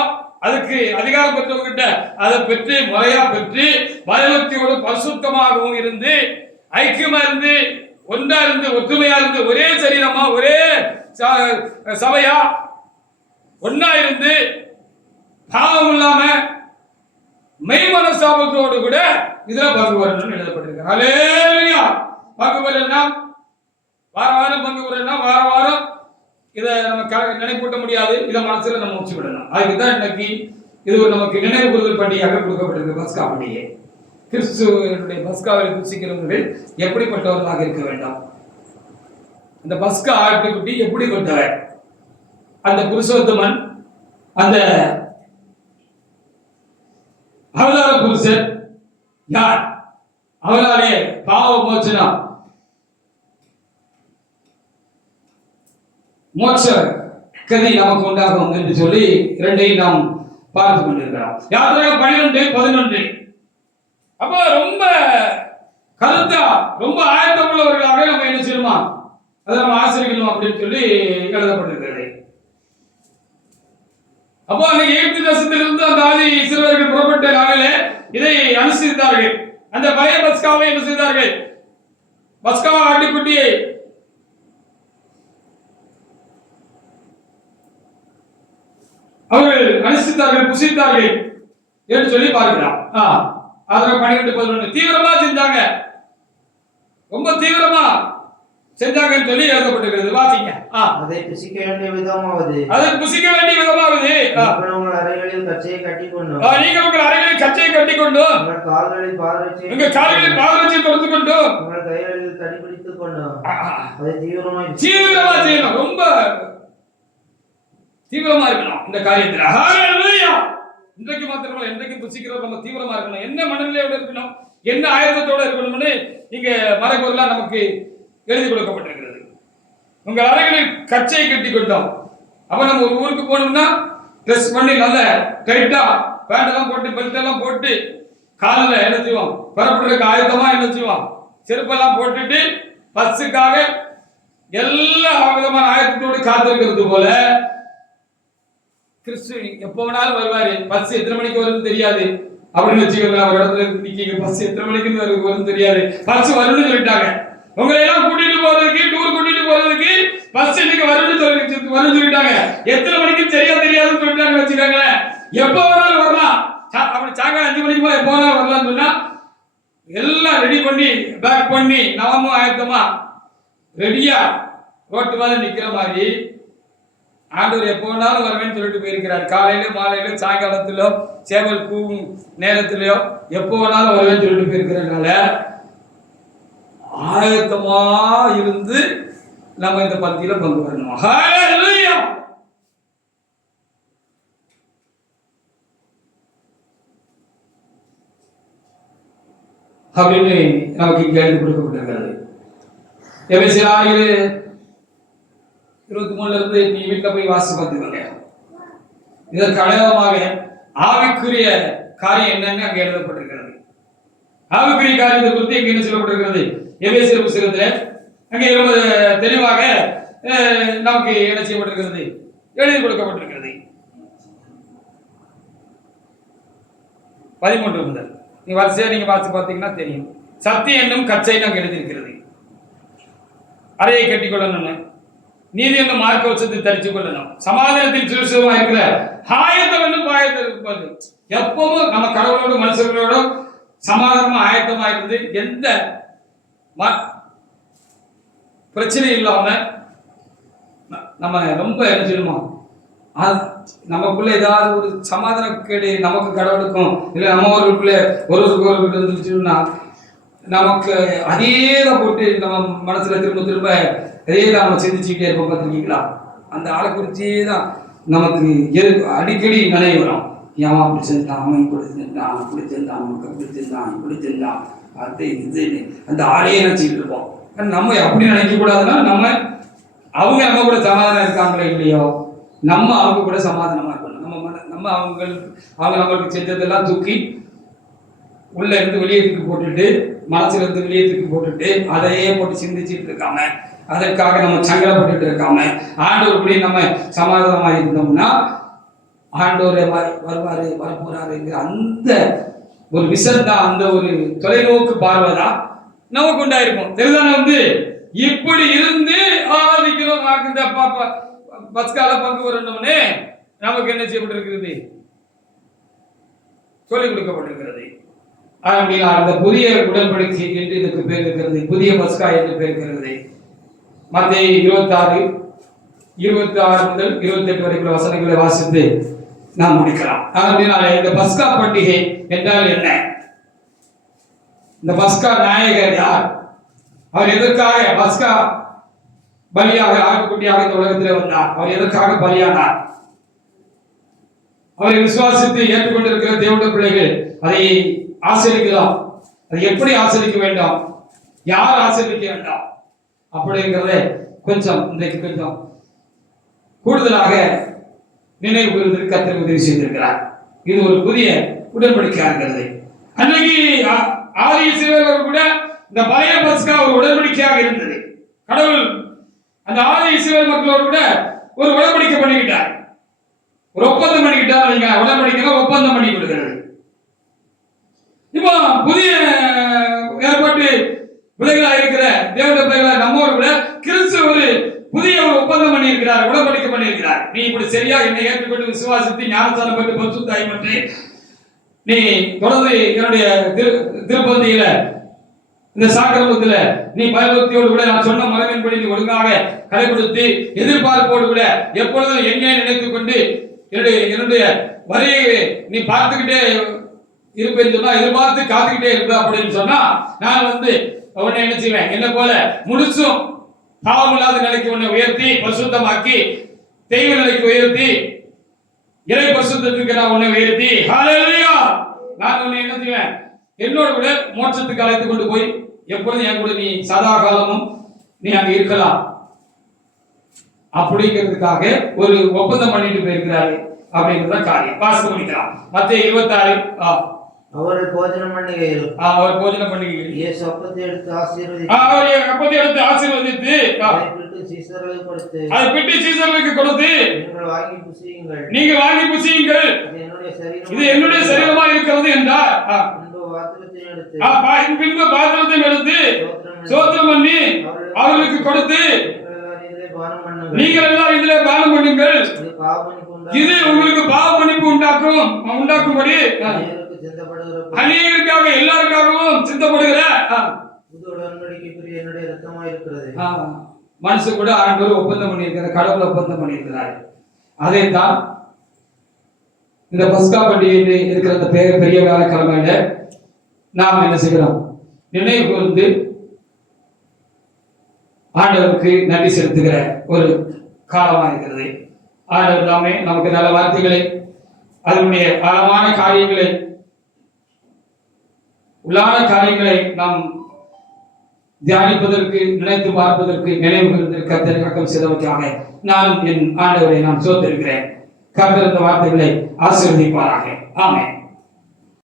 அதுக்கு அதிகாரம் பெற்றவங்கிட்ட அதை பெற்று முறையா பெற்று பயபக்தியோடு பரிசுத்தமாகவும் இருந்து ஐக்கியமா இருந்து ஒன்றா இருந்து ஒற்றுமையா இருந்து ஒரே சரீரமா ஒரே சபையா ஒன்னா இருந்து பாவம் இல்லாம மெய்மன சாபத்தோடு கூட இதுல பங்கு வரணும்னு எழுதப்பட்டிருக்கு. ஹல்லேலூயா. பங்கு பெறனா வாரம் பங்கு பெறனா வாரம் இதை நம்ம நினைப்பூட்ட முடியாது. இதை மனசுல நம்ம வச்சு விடணும். அதுக்குதான் இன்னைக்கு இது நமக்கு நினைவு கூறுதல் பண்டிகையாக கொடுக்கப்பட்டிருக்கு. பஸ்கா பண்டிகை கிறிஸ்துவனுடைய பஸ்காவில் புசிக்கிறவர்கள் எப்படிப்பட்டவர்களாக இருக்க வேண்டும்? அந்த பஸ்கா ஆட்டுக்குட்டி எப்படிப்பட்டவர்? அந்த புருஷோத்தமன் அந்த அவதார புருஷன் யார்? அவராலே பாவ மோட்சம் மோட்ச கதி நமக்கு உண்டாகும் என்று சொல்லி இரண்டையும் நாம் பார்த்து கொண்டிருக்கிறோம். யாத்திரை 12:11. அப்ப ரொம்ப கருத்தா ரொம்ப ஆயத்தம் உள்ளவர்களாக நம்ம என்ன செய்யணுமா, அதை நம்ம ஆசிரியர்களும் அப்படின்னு சொல்லி எழுதப்பட்டிருக்கிறது. அப்போ அந்த எகிப்து தேசத்திலிருந்து அந்த ஆதி இஸ்ரவேலர்கள் புறப்பட்ட நாளிலே இதை அனுசரித்தார்கள். அந்த பழைய பஸ்காவை என்ன செய்தார்கள், பஸ்கா ஆட்டுக்குட்டியை அவர்கள் அனுசரித்தார்கள், புசித்தார்கள் என்று சொல்லி பார்க்கலாம். 12:11 தீவிரமா செஞ்சாங்க, ரொம்ப தீவிரமா செஞ்சாங்கன்னு சொல்லி எழுதப்பட்டிருக்கிறது. வாசிங்க. அதை புசிக்க வேண்டிய விதமாவது உங்கள் அறைகளில் கச்சையை கட்டிக்கொண்டு நீங்கள் உங்கள் அறைகளில் கச்சையை கட்டிக்கொண்டு உங்கள் கால்களில் பாதரட்சை தொடுத்து கொண்டு உங்கள் கைகளில் தடி பிடித்துக் கொண்டு அதை தீவிரமா செய்யணும். ரொம்ப தீவிரமா இருக்கணும் இந்த காரியத்துல. இன்றைக்கு மாத்திரமல்ல, இன்றைக்கு புசிக்கிறோம், நம்ம தீவிரமா இருக்கணும். என்ன மனநிலையோட இருக்கணும், என்ன ஆயத்தத்தோட இருக்கணும்னு இங்க மறைபொருளா நமக்கு எழுதி கொடுக்கப்பட்டிருக்கிறது. உங்க அறைகளில் கச்சையை கட்டி கொண்டோம். அப்ப நம்ம ஒரு ஊருக்கு போனோம்னா ட்ரெஸ் பண்ணி நல்ல டைட்டா பேண்ட் எல்லாம் போட்டு பெல்ட் எல்லாம் போட்டு காலில் என்ன செய்வோம், புறப்படுறதுக்கு ஆயத்தமா என்ன செய்வோம், செருப்பெல்லாம் போட்டுட்டு பஸ்ஸுக்காக எல்லா விதமான ஆயத்தத்தோடு காத்திருக்கிறது போல கிறிஸ்து எப்போ வேணாலும் வருவாரு. பஸ் எத்தனை மணிக்கு வரும்னு தெரியாது அப்படின்னு வச்சுக்கோங்க. ஒரு இடத்துல நிக்கீங்க, பஸ் எத்தனை மணிக்கு வரும்னு தெரியாது, பஸ் வரும்னு சொல்லிட்டாங்க. உங்களை எல்லாம் கூட்டிட்டு போறதுக்கு, டூர் கூட்டிட்டு போறதுக்கு பஸ் இன்னைக்கு வரும்னு சொல்லிட்டாங்க. எத்தனை மணிக்கு தெரியாதுன்னு சொல்லிட்டாங்க வச்சுக்கோங்களேன். எப்போ வேணாலும் வரலாம், அப்படி சாயங்காலம் 5 மணிக்கு போல எப்போ வேணாலும் வரலாம்னு சொன்னா எல்லாம் ரெடி பண்ணி பேக் பண்ணி நாமும் ஆயத்தமா ரெடியா ரோட்டு மேல நிக்கிற மாதிரி ஆண்டவர் எப்போ வேணாலும் வருவேன்னு சொல்லிட்டு போயிருக்கிறார். காலையில மாலையில சாயங்காலத்திலோ சேவல் கூவும் நேரத்திலயோ எப்போ வேணாலும் வருவேன்னு சொல்லிட்டு போயிருக்கிறதுனால ஆயத்தமா இருந்து நம்ம இந்த பந்தியில பங்கு வரணும். ஹல்லேலூயா. அப்படின்னு நமக்கு கேள்வி கொடுக்கப்பட்டிருக்கிறது. எபேசியர் 6:23 இருந்து நீ வீட்டுல போய் வாசி பார்த்துக்கோங்க. இதற்கு அடையாளமாக ஆவிக்குரிய காரியம் என்னன்னு அங்க எழுதப்பட்டிருக்கிறது. ஆவிக்குரிய காரியத்தை குறித்து இங்க என்ன சொல்லப்பட்டிருக்கிறது, எபேசியர் புத்தகத்துல அங்கே ரொம்ப தெளிவாக நமக்கு என்ன செய்யப்பட்டிருக்கிறது, எழுதி கொடுக்கப்பட்டிருக்கிறது. 13 முதல் நீ வரிசையா நீங்க வாசி பார்த்தீங்கன்னா தெரியும். சத்தியம் என்னும் கச்சைன்னு அங்க எழுதியிருக்கிறது. அறையை கட்டிக்கொள்ளணும்னு, நீதி என்னும் மார்க்க வசத்தை தரிச்சு கொள்ளணும், சமாதானத்தின் சுவிசேஷமா இருக்கிற ஆயத்தம் என்னும் பாயத்தில் இருப்பது. எப்பவும் நம்ம கடவுளோடும் மனுஷர்களோடும் சமாதானமா ஆயத்தமா இருந்து எந்த பிரச்சனை இல்லாம நம்ம ரொம்ப என்ன சொல்லுமா, நமக்குள்ள ஏதாவது ஒரு சமாதான கேடு நமக்கு கடவுளுக்கும் இல்லை நம்ம ஒருவருக்கு இருந்துச்சுன்னா நமக்கு அதே தான் போட்டு நம்ம மனசுல திரும்ப அதே தான் நம்ம சிந்திச்சுக்கிட்டே இருப்போம். பார்த்துருக்கீங்களா? அந்த ஆளை குறிச்சே தான் நமக்கு அடிக்கடி நினைவு வரும். ஏன் அப்படி செஞ்சான், அவன் இப்படி செஞ்சான், அப்படி செஞ்சான், நமக்கு அப்படி செஞ்சான், இப்படி செஞ்சான், அது இது அந்த ஆளையே நினைச்சிட்டு இருப்போம். நம்ம அப்படி நினைக்க கூடாதுன்னா அவங்க நம்ம கூட சமாதானம் இருக்காங்களோ இல்லையோ, நம்ம அவங்க கூட சமாதானமா இருக்கணும். நம்ம அவங்க நம்மளுக்கு செஞ்சதெல்லாம் தூக்கி உள்ள இருந்து வெளியே தூக்கி போட்டுட்டு, மனசுல இருந்து வெளியே தூக்கி போட்டுட்டு அதையே போட்டு சிந்திச்சுட்டு இருக்காம, அதற்காக நம்ம சங்கடப்பட்டுட்டு இருக்காம ஆண்டவர் கூட நம்ம சமாதானமா இருந்தோம்னா ஆண்டவர் வருவாரு வரப்போறாருங்கிற அந்த ஒரு விஷன் தான், அந்த ஒரு தொலைநோக்கு பார்வை தான் நமக்கு உண்டாயிருக்கும். தெரிதானே? இப்படி இருந்து ஆராதிக்கிறோம். இந்த பஸ்கால பங்கு வரணும்னே நமக்கு என்ன செய்யப்பட்டிருக்கிறது, சொல்லிக் கொடுக்கப்பட்டிருக்கிறது. அப்படின்னா அந்த புதிய உடன்படிக்கை என்று இதுக்கு பேர் இருக்கிறது, புதிய பஸ்கா என்று பேர் இருக்கிறது. மத்தேயு 26 முதல் 28 வரைக்குள்ள வசனங்களை வாசித்து நாம் முடிக்கலாம். அப்படின்னா இந்த பஸ்கா பண்டிகை என்றால் என்ன, இந்த பஸ்கா நாயகர் யார், அவர் எதற்காக பஸ்கா பலியாக ஆட்டுக்குட்டியாக இந்த உலகத்தில் வந்தார், அவர் எதற்காக பலியானார், அவரை விசுவாசித்து ஏற்றுக்கொண்டிருக்கிற தேவனுடைய பிள்ளைகள் அதை ஆசீர்வதிக்கிறோம், அதை எப்படி ஆசீர்வதிக்க வேண்டும், யார் ஆசீர்வதிக்க வேண்டாம் அப்படிங்கிறத கொஞ்சம் இன்றைக்கு கொஞ்சம் கூடுதலாக நினைவு கூறுவதற்கு கர்த்தர் உதவி செய்திருக்கிறார். இது ஒரு புதிய உடன்படிக்கையாக இருக்கிறது. அன்னைக்கு ஆதி இஸ்ரவேலர் கூட இந்த பழைய பஸ்கா ஒரு உடன்படிக்கையாக இருந்தது. கடவுள் அந்த ஆதி இஸ்ரவேல் மக்களோடு கூட ஒரு உடன்படிக்கை பண்ணிக்கிட்டார், ஒரு ஒப்பந்தம் பண்ணிக்கிட்டார். நீங்க உடன்படிக்கை ஒப்பந்தம் பண்ணி கொடுக்கிறது. இப்போ புதிய ஏற்பாட்டு பிள்ளைகளாக இருக்கிற தேவனுடைய பிள்ளைகளாக நம்மோடு கூட கிறிஸ்து ஒரு புதிய ஒரு ஒப்பந்தம் பண்ணி இருக்கிறார், உடன்படிக்கை பண்ணி இருக்கிறார். நீ இப்படி சரியா என்னை ஏற்றுக்கொண்டு விசுவாசித்து ஞானஸ்தானம் பெற்று பரிசுத்தாய் பற்றி நீ தொடர்ந்து என்னுடைய திருப்பதியில இந்த சாக்கிரமத்துல நீ பயபக்தியோடு கூட நான் சொன்ன மரபின்படி நீ ஒழுங்காக கடைபிடித்து எதிர்பார்ப்போடு கூட எப்பொழுதும் என்னை நினைத்துக் கொண்டு என்னுடைய வரியை நீ பார்த்துக்கிட்டே இருப்பேன்னு சொன்னா, எதிர்பார்த்து காத்துக்கிட்டே இருப்ப அப்படின்னு சொன்னா, நான் உன்னை என்ன செய்வேன், என்ன போல முழுசும் பாவம் இல்லாத நிலைக்கு உன்னை உயர்த்தி பரிசுத்தமாக்கி தெய்வ நிலைக்கு உயர்த்தி இறை பரிசுத்தத்துக்கு நான் உன்னை உயர்த்தி ஹல்லேலூயா நான் உன்னை என்ன செய்வேன், என்னோட கூட மோட்சத்துக்கு அழைத்து கொண்டு போய் எப்பொழுதும் என் கூட நீ சதா காலமும் நீ அங்க இருக்கலாம் அப்படிங்கிறதுக்காக ஒரு ஒப்பந்தம் பண்ணிட்டு போயிருக்கிறாரு அப்படிங்கிறத காரியம் வாசித்து முடிக்கலாம். மத்தேயு 26 அவர்கள் போஜனம் பண்ணுகையில் அவர் போஜனம் பண்ணுகையில் இயேசு அப்பத்தை எடுத்து ஆசீர்வதித்து அதை பிட்டு சீசர்களுக்கு கொடுத்து நீங்கள் வாங்கி புசியுங்கள் இது என்னுடைய சரீரமா இருக்கிறது என்றார். பின்பு பாத்திரத்தை எடுத்து சோத்திரம் பண்ணி அவர்களுக்கு கொடுத்து நீங்கள் எல்லாம் இதிலே பானம் பண்ணுங்கள், இது உங்களுக்கு பாவ மன்னிப்பு உண்டாக்கும்படி அநேகருக்காக எல்லாருக்காகவும் சிந்தப்படுகிற என்னுடைய ரத்தமாய் இருக்கிறது. மனசு கூட ஆண்டவர் ஒப்பந்தம் பண்ணியிருக்கிற, கடவுள் ஒப்பந்தம் பண்ணியிருக்கிறார். அதைத்தான் இந்த பஸ்கா பண்டிகை இருக்கிற அந்த பெரிய வேலைக்கிழமையில நாம் என்ன செய்கிறோம், நினைவு கூர்ந்து ஆண்டவருக்கு நன்றி செலுத்துகிற ஒரு காலமாக இருக்கிறது. ஆண்டவர் தாமே நமக்கு நல்ல வார்த்தைகளை, அதனுடைய ஆழமான காரியங்களை, உள்ளான காரியங்களை நாம் தியானிப்பதற்கு, நினைத்து பார்ப்பதற்கு, நினைவு கூர்வதற்கு கர்த்தர் செய்தவற்றாக நானும் என் ஆண்டவரை நான் சோத்திருக்கிறேன். கர்த்தர் இந்த வார்த்தைகளை ஆசீர்வதிப்பாராக. ஆமென்.